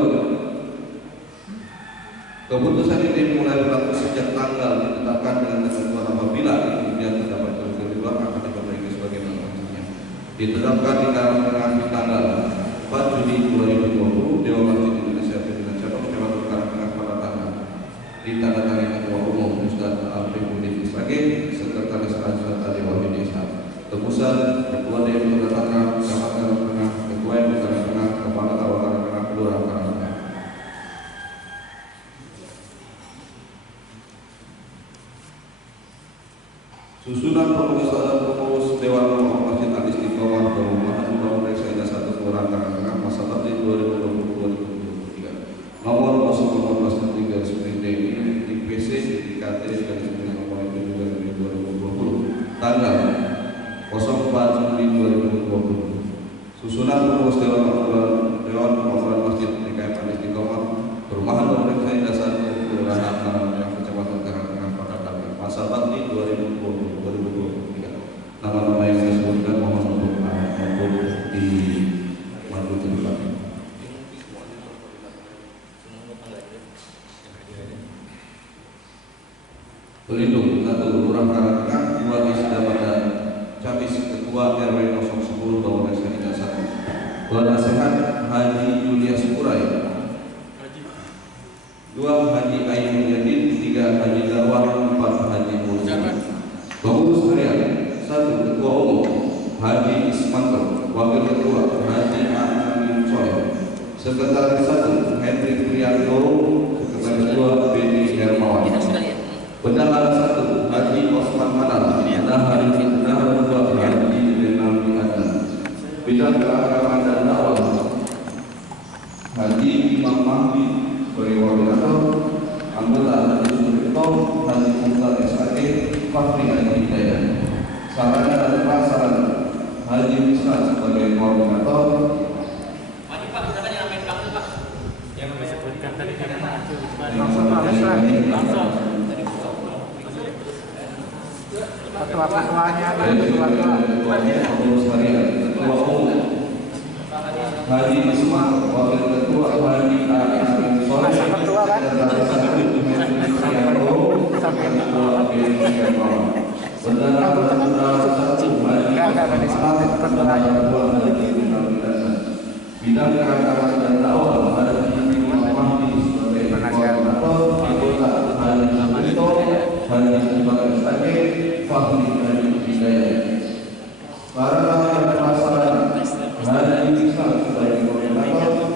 keputusan ini mulai berlaku sejak tanggal ditetapkan dengan ketentuan apabila kemudian terdapat kekeliruan akan diperbaiki sebagaimana maksudnya. Ditetapkan di Karangtengah di tanggal 4 Juni 2020 Dewan Masjid Indonesia pimpinan cabang Kecamatan Karangtengah Kota Tangerang ditandatangani Ketua Umum Ustaz Al-Fihudin Isage, Sekretaris Raja Dewan Indonesia, Tebusan Ketua DPR Kota Tangerang, Camat Karangtengah, Ketua MPR Karangtengah, Kepala Kawal Karangtengah, Kelurahan Karangtengah. Susunan pengurus Dewan Kemakmuran Masjid Al-Istiqomah Perumahan Bangunan Indah 1 Kelurahan Karangtengah masa bakti 2020-2023 nomor 018-3-DMI pengurus Dewan Pengurus Masjid DKM Al-Istiqomah Perumahan Kompleks Saida 1 Kelurahan Karangtengah Kecamatan Karangtengah Pakatami masa bakti 2020-2023. Nama-nama yang saya sebutkan mohon untuk dimaju ke depan. Pelindung 1 Lurah Karangtengah, 2 Isda pada Cabis, Ketua RW 010 Bawang Saida 1. Penasehat Haji Julius Kurai, 2 Haji Ayu Yadin, 3 Haji Darwan, 4 Haji Musa. Pengurus harian 1 Ketua Umum Haji Ismanto, Wakil Ketua Haji Amin Soleh, Sekretaris 1 Hendrik Priyanto, Sekretaris 2 Beni Hermawan, Bendahara 1 Haji Osman Manal, Bendahara 2 Haji Renaldi Adnan, Bidang Keagamaan dan Dakwah Haji Imam Mahdi sebagai koordinator, anggota Haji Surito, Haji Mukhtar SAD, Fahri Haji Hidayat, Sarana dan Prasarana Haji Misra sebagai koordinator. Maju Pak, kita kan yang main Pak. Yang disebutkan tadi kan Langsung. Ketua-ketuanya dan Pengurus harian Ketua Umum Haji Isma, Wakil Ketua Haji Amin Soleh, Sekretaris 1 Hendrik Priyanto, Ketua Beni Hermawan, Bendahara 1 Haji Osman Manal, Bidang Keagamaan dan Dakwah Haji Imam Mahdi sebagai koordinator, anggota Haji Surito, Haji Mukhtar SAD, Fahri Haji Hidayat, Sarana dan Prasarana Haji Misra sebagai koordinator,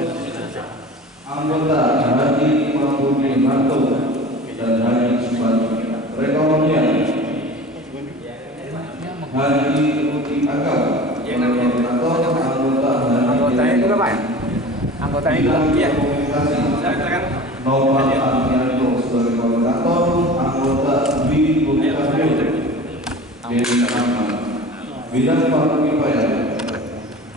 anggota Haji Imam Budi Harto dan Haji Subandi. Perekonomian Haji Rudi Agam sebagai koordinator, anggota anggotanya juga Pak. Anggotanya juga. Iya. Komunikasi Nova Ardianto sebagai koordinator, anggota Dwi Bukasio Beni Rahman. Bidang Parkipaya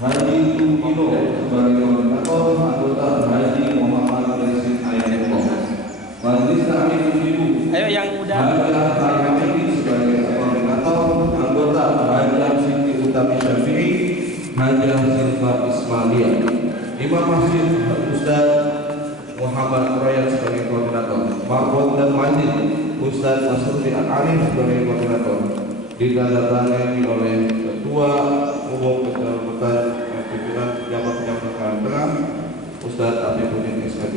Haji Tukino sebagai koordinator, anggota Haji Muhammad Yasin Ayatullah. Majelis Taklim Ibu Haji Al-Hamidi sebagai koordinator, anggota Haji Siti Utami Syafi'i, Haji Silva Ismailia. Imam Masjid Ustaz Muhammad Rayyan sebagai koordinator, Marbot dan Majid Ustaz Nasruddin Al-Arif sebagai koordinator. Ditandatangani oleh Ketua Umum Kecamatan Pimpinan Jabatan Karangtengah Ustaz Afifuddin SKD.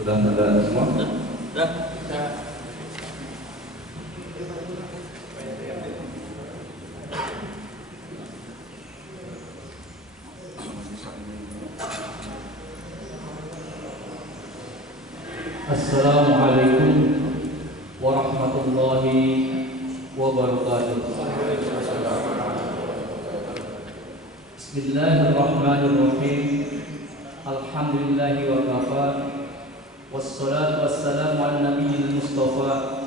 Sudah ada semua? Sudah. Assalamualaikum warahmatullahi wabarakatuh. Bismillahirrahmanirrahim. Alhamdulillahi wa kafa. Wassalatu wassalamu ala nabiyil mustafa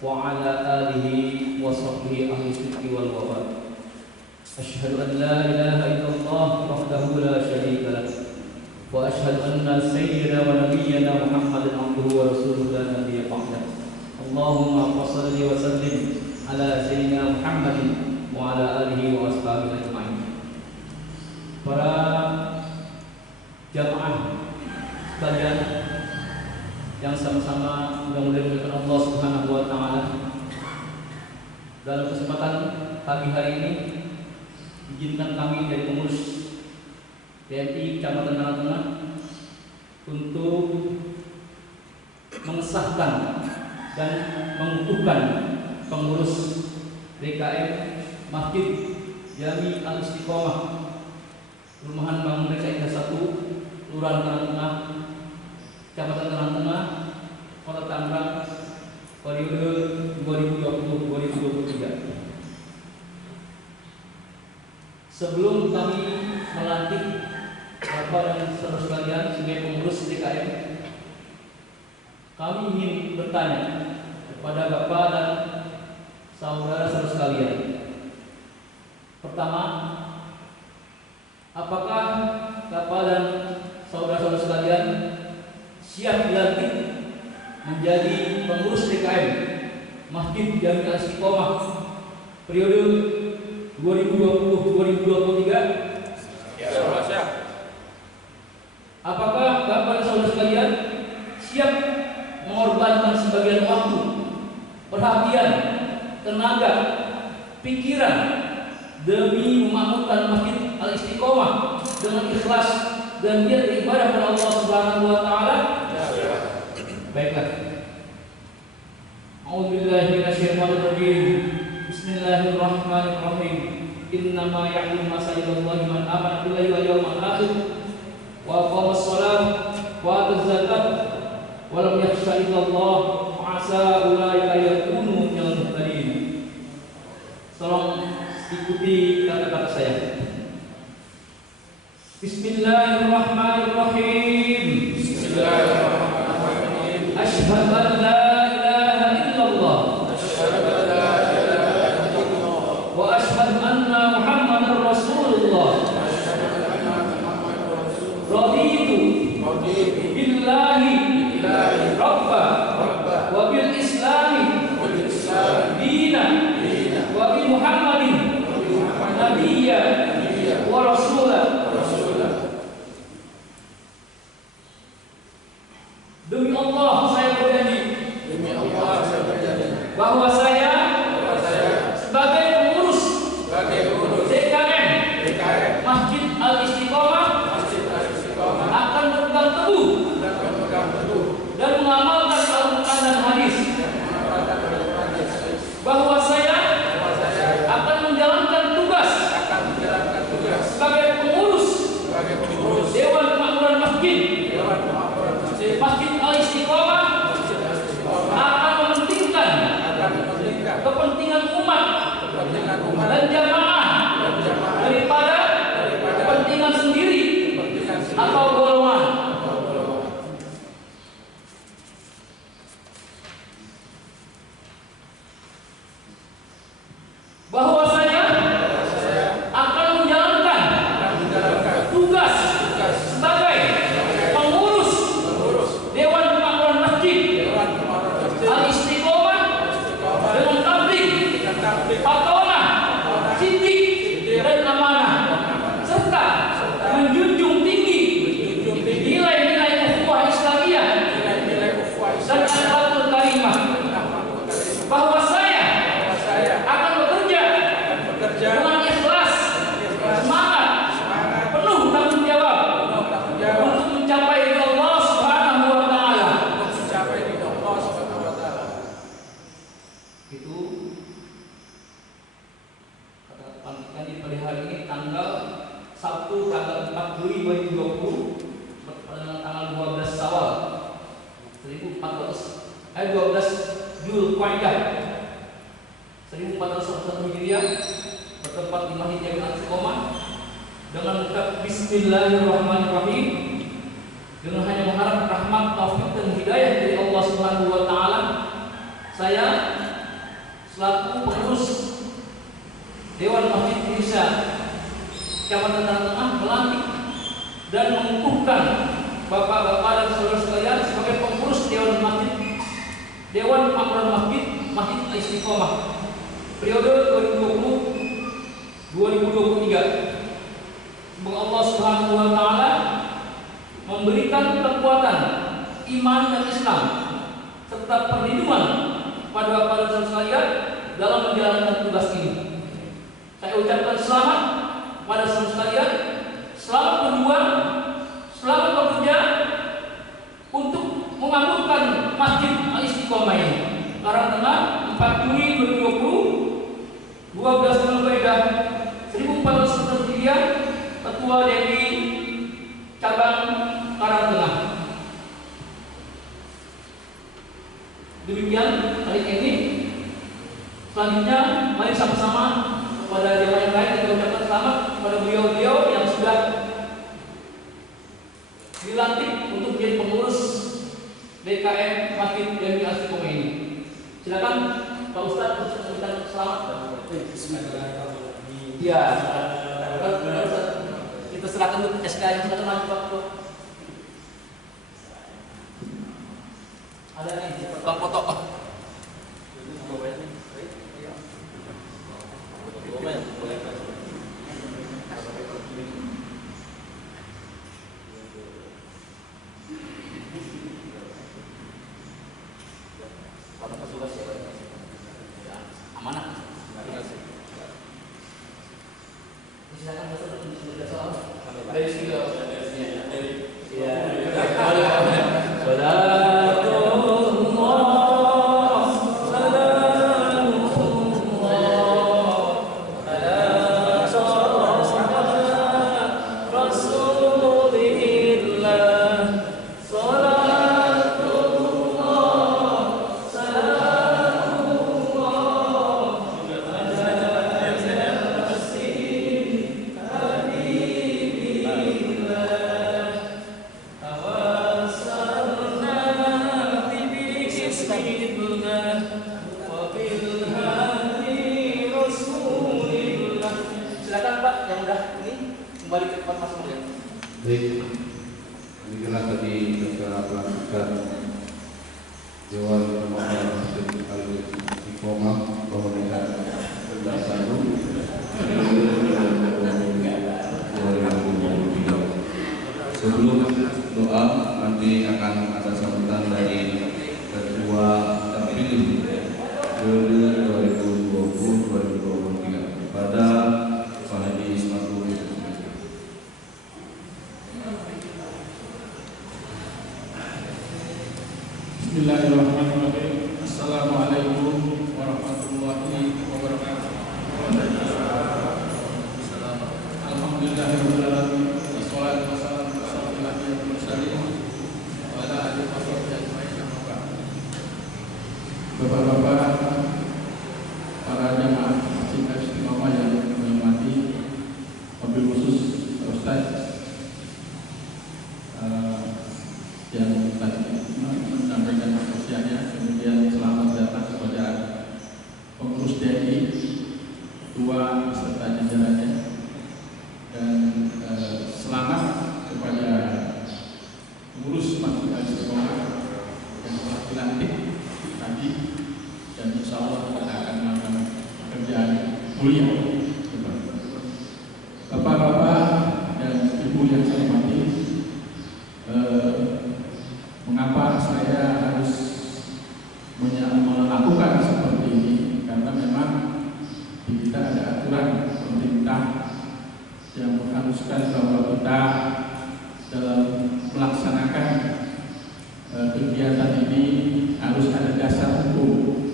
wa ala alihi wa sahbihi ahli sidqi wal wafa. Asyhadu an la ilaha illallah wahdahu la syarika lah. Wa asyhadu anna sayyidina wa nabiyyana Muhammadan abduhu wa rasuluhu la nabiyya ba'dah. Allahumma shalli wa sallim ala sayyidina Muhammadin wa ala alihi wa ashabihi ajma'in. Para jamaah sekalian yang sama-sama mudah-mudahan dimuliakan Allah Subhanahu wa taala. Dalam kesempatan pagi hari ini izinkan kami dari pengurus TNI Kecamatan Karangtengah untuk mengesahkan dan mengukuhkan pengurus DKM Masjid Jami Al-Istiqomah Perumahan Bangun Saida 1 Kelurahan Karangtengah Kecamatan Karangtengah Kota Tangerang periode 2020-2023. Sebelum kami melantik Bapak dan saudara sekalian sebagai pengurus DKM, kami ingin bertanya kepada Bapak dan saudara-saudara sekalian. Pertama, apakah Bapak dan saudara-saudara sekalian siap dilantik menjadi pengurus DKM Masjid Jami Al-Istiqomah periode 2020-2023? Ya, siap. Apakah Bapak dan saudara sekalian siap mengorbankan sebagian waktu, perhatian, tenaga, pikiran demi memakmurkan Masjid Al-Istiqomah dengan ikhlas dan niat beribadah kepada Allah Subhanahu wa taala? Baiklah. A'udzubillahi minasyaitonirrajim. Bismillahirrahmanirrahim. Innama ya'lamu masajidallahi man amana billahi wal yawmil akhir wa aqama shalah wa ata zakat wa lam yakhsha illallah wa asa ulaika yakunu minal muhtadin. Tolong ikuti kata-kata saya. Bismillahirrahmanirrahim. Bismillahirrahmanirrahim. Asyhadu an la ilaha illallah wa asyhadu anna Muhammadar Rasulullah. Raditu billahi rabba wa bil islami dina wa bi Muhammadin nabiyya wa rasulah. Demi Allah saya berjanji bahwa saya sebagai pengurus DKM Masjid Al-Istiqomah akan berpegang teguh dan mengamalkan Al-Quran dan hadis, bahwa saya akan menjalankan tugas sebagai pengurus Dewan Kemakmuran Masjid Al-Istiqomah akan mementingkan kepentingan umat dan jamaah daripada kepentingan sendiri atau golongan. Bahwa saya akan menjalankan tugas sebagai pengurus Dewan Kemakmuran Masjid Al-Istiqomah dengan tabligh, patonah, sidik dan amanah, serta menjunjung tinggi nilai-nilai ukhuwah Islamiyah dan akhlakul karimah. Bahwa saya akan bekerja dengan ikhlas, semangat, penuh tanggung jawab untuk mencapai ridha Allah Subhanahu wa taala. Itu kata pelantikan di pada hari ini tanggal Sabtu tanggal 4 Juli 2020 pada tanggal 12 Syawal 12 Dzulqa'dah 1441 Hijriah, bertempat di Masjid Jami Al-Istiqomah dengan mengucap Bismillahirrahmanirrahim, dengan hanya mengharap rahmat, taufik dan hidayah dari Allah Subhanahu wa taala. Saya selaku pengurus Dewan Masjid Indonesia Kecamatan Tanah Tengah melantik dan mengukuhkan bapak-bapak dan saudara sekalian sebagai pengurus Dewan Kemakmuran Masjid Al-Istiqomah periode 2020-2023. Semoga Allah Subhanahu wa taala memberikan kekuatan iman dan Islam serta perlindungan pada bapak dan saudara sekalian dalam menjalankan tugas ini. Saya ucapkan selamat pada saudara sekalian, selamat berjuang, selamat bekerja untuk memakmurkan Masjid Al-Istiqomah ini. Karangtengah 4 Juli 2020, 12 Dzulqa'dah 1441 Hijriah, Ketua DPI Cabang Karangtengah. Demikian hari ini. Selanjutnya mari sama-sama kepada jemaah yang lain kita ucapkan selamat kepada beliau-beliau yang sudah dilantik untuk menjadi pengurus DKM Masjid Jami Al-Istiqomah ini. Silakan Pak Ustadz untuk memberikan selamat. Bismillahirrahmanirrahim. Ya, Kita silakan untuk SK yang sudah maju Pak. Ada nih, Pak foto. Amanah. Silakan dari sini Baik, inilah tadi acara pelantikan Dewan Pembina Masjid Al-Istiqomah Pemerintah Berdasarkan 2023. Sebelum doa, nanti akan ada sambutan dari Ketua terpilih periode 2020-2023 pada Pak Haji Ismatul. Bismillahirrahmanirrahim. Assalamualaikum warahmatullahi wabarakatuh. Alhamdulillahirabbil alamin. Wassalatu wassalamu ala asyrofil mursalin wa ala alihi washabbihi ajmain. Bapak-bapak, para jamaah Masjid Al-Istiqomah yang menghormati, wabil khusus Ustaz yang tadi menyampaikan usianya, kemudian selamat datang kepada pengurus DI, ketua beserta jajarannya, dan selamat kepada pengurus Masjid Al-Istiqomah yang telah dilantik tadi, dan insya Allah kita akan melakukan pekerjaan mulia. Bapak-bapak dan ibu yang saya hormati, mengapa saya harus melakukan seperti ini? Karena memang di kita ada aturan pemerintah yang mengharuskan bahwa kita dalam melaksanakan kegiatan ini harus ada dasar hukum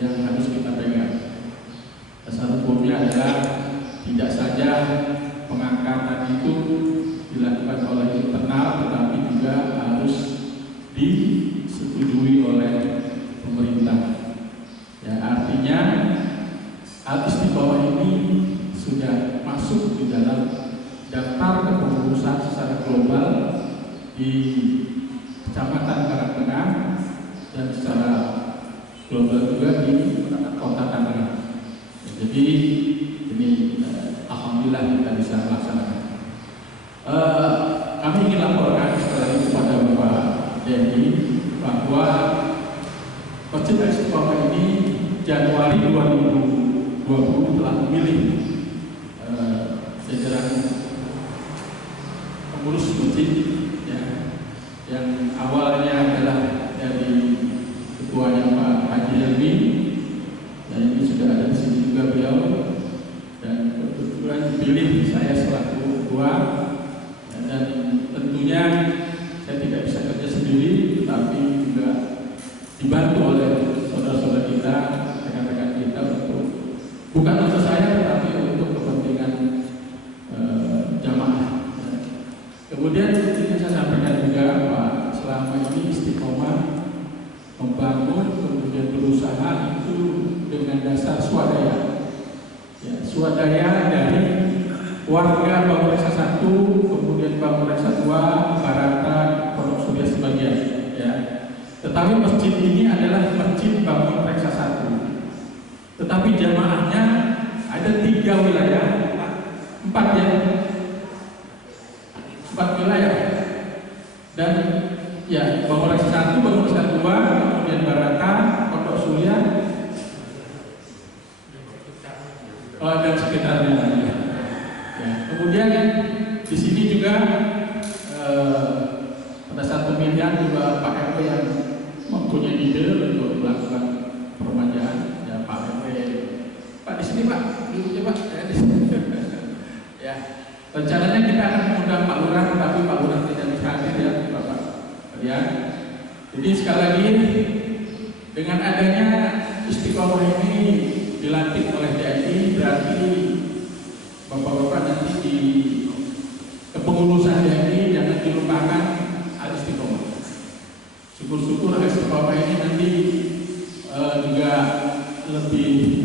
yang harus kita pegang. Dasar hukumnya adalah tidak saja pengangkatan itu dilakukan oleh internal, tetapi juga harus disetujui oleh pemerintah. Ya, artinya Al-Istiqomah ini sudah masuk di dalam daftar kepengurusan secara global di Kecamatan Karangtengah dan secara global juga di Kota Tangerang. Jadi ini alhamdulillah kita bisa melaksanakan. Kami ingin laporkan setelah ini kepada Bapak Denny bahwa Masjid Al-Istiqomah ini Januari 2020 telah memilih jajaran pengurus masjid ya, yang awalnya adalah dari ketuanya Pak Haji Helmi, dan ini sudah ada di sini juga beliau, dan kebetulan dipilih saya selaku ketua, dan tentunya saya tidak bisa kerja sendiri, tapi juga dibantu oleh saudara-saudara kita, rekan-rekan kita untuk bukan untuk saya, tetapi untuk kepentingan jamaah. Kemudian ini saya sampaikan juga Pak, selama ini Istiqomah membangun kemudian berusaha itu dengan dasar swadaya. Ya, swadaya dari warga Bangun Reksa 1, kemudian Bangun Reksa 2, Barata, Pondok Surya sebagian. Ya. Tetapi masjid ini adalah masjid Bangun Reksa 1. Tetapi jamaahnya ada 3 wilayah, 4 ya. 4 wilayah. Dan ya, Bangladesh 1, Bangladesh 2, kemudian Barata, Pondok Surya, dan sekitarnya. Ya, kemudian di sini juga pada saat pemilihan juga Pak RW yang mempunyai ide untuk melakukan permajaan. Ya, Pak RW, Pak di sini Pak, duduknya Pak, di sini. Ya, rencananya kita akan mengundang Pak Lurah, tapi Pak Lurah tidak bisa hadir ya, Bapak. Ya, jadi sekali lagi dengan adanya Istiqomah ini dilantik oleh DAI, berarti Bapak-bapak nanti di kepengurusan DAI jangan dilupakan Al-Istiqomah. Syukur-syukur Al-Istiqomah ini nanti juga lebih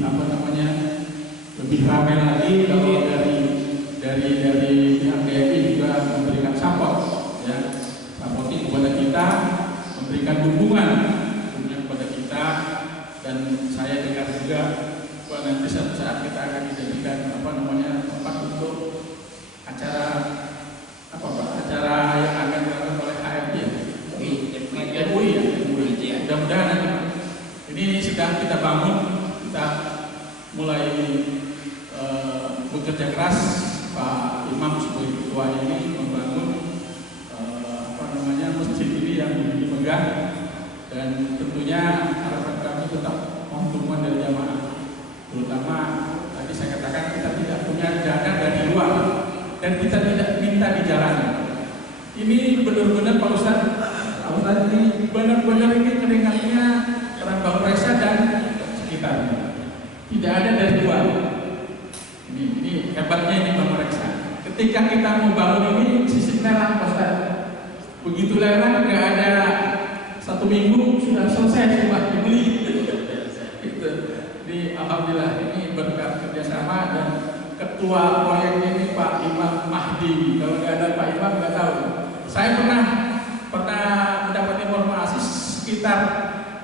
lebih ramai lagi kalau dari pihak DAI juga memberikan support, ya, supporting kepada kita, memberikan dukungan kepada kita, dan saya dengar juga bahwa nanti suatu saat kita akan dijadikan tempat untuk acara acara yang akan dilakukan oleh HRD MUI ya. Mudah-mudahan nanti ini sedang kita bangun, kita mulai bekerja keras. Pak Imam sebagai ketuanya ini membangun masjid ini yang lebih megah, dan tentunya harapan kami tetap mohon dukungan dari jamaah, terutama tadi saya katakan kita tidak punya dana dari luar dan kita tidak minta di jalanan. Ini benar-benar Pak Ustaz ini benar-benar ini keringatnya orang Bangladesh dan sekitarnya, tidak ada dari luar. Ini hebatnya ini Bangladesh. Ketika kita mau bangun ini sistem lelang Pak Ustaz, begitu lelang nggak ada 1 minggu sudah selesai semua dibeli. Gitu. Di alhamdulillah ini berkat kerjasama dan ketua proyek ini Pak Imam Mahdi. Kalau nggak ada Pak Imam nggak tahu. Saya pernah mendapat informasi sekitar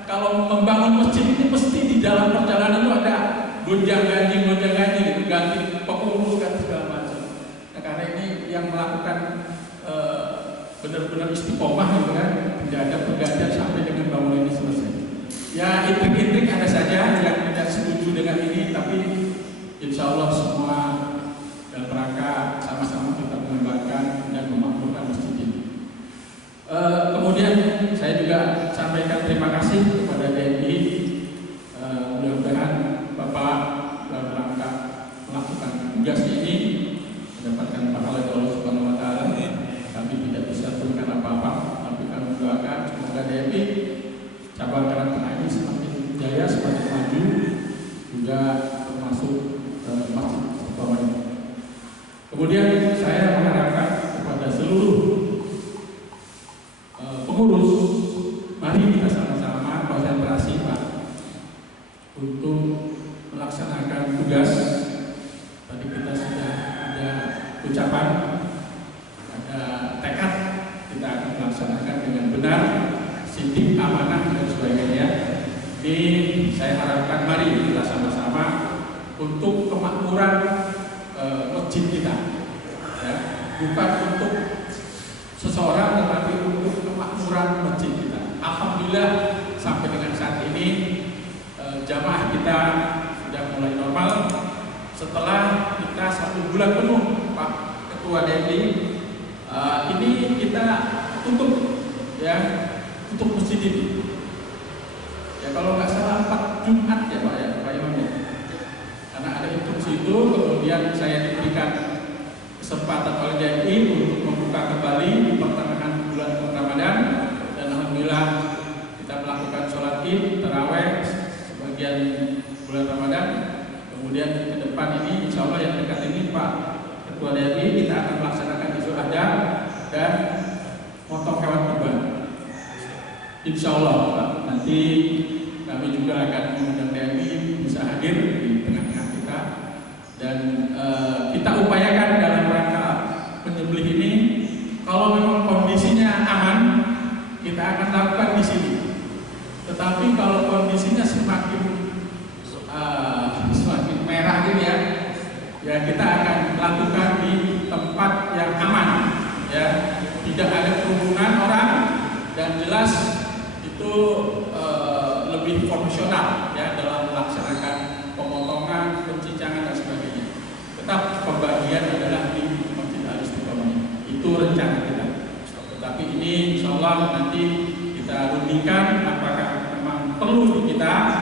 kalau membangun masjid ini mesti di dalam perjalanan itu ada gonjang-ganjing gitu, ganti pengurus kan segala macam. Nah, karena ini yang melakukan benar-benar istiqomah gitu kan, tidak ada pergantian sampai dengan bangunan ini selesai. Ya, intrik-intrik ada saja yang tidak setuju dengan ini, tapi insya Allah semua dalam rangka sama-sama kita mengembangkan dan memakmurkan masjid ini. Kemudian saya juga sampaikan terima kasih kepada DNI. Mudah-mudahan Bapak dalam rangka melakukan tugasnya ini mendapatkan pahala dari Allah Subhanahu Wa Taala. Kami tidak bisa berikan apa-apa, tapi kami doakan semoga DNI cabang Karangtengah ini semakin jaya, semakin maju, juga termasuk masjid Istiqomah ini. Kemudian saya mengharapkan kepada seluruh pengurus, mari kita sama-sama konsentrasi Pak untuk melaksanakan tugas. Tadi kita sudah ada ucapan, ada tekad, kita akan melaksanakan dengan benar, sidik, amanah dan sebagainya. Ini saya harapkan mari kita sama-sama untuk kemakmuran masjid kita, ya, bukan untuk seseorang tetapi untuk kemakmuran masjid kita. Alhamdulillah sampai dengan saat ini jamaah kita sudah mulai normal. Setelah kita 1 bulan penuh Pak Ketua DAI, ini kita tutup ya, tutup masjid ini. Ya kalau nggak salah 4 Jumat ya Pak ya, Pak Imam ya. Karena ada instruksi itu, kemudian saya diberikan kesempatan oleh DAI untuk membuka kembali di pertengahan bulan Ramadan, dan alhamdulillah kita melakukan sholat Id, taraweh sebagian bulan Ramadan. Kemudian ke depan ini insya Allah yang dekat ini Pak Ketua DAI kita akan melaksanakan Idul Adha dan motong hewan kurban. Insya Allah Pak, nanti kami juga akan mengundang DAI bisa hadir di tengah-tengah kita, dan kita upayakan dalam rangka penyembelih ini kalau memang kondisinya aman kita akan lakukan di sini. Tetapi kalau kondisinya semakin merah gitu ya, kita akan lakukan di tempat yang aman, ya. jelas itu lebih profesional ya dalam melaksanakan pemotongan, pencicangan dan sebagainya. Tetap pembagian adalah di Masjid Al-Istiqomah. Itu rencana kita. Tetapi ini insya Allah nanti kita rundingkan apakah memang perlu kita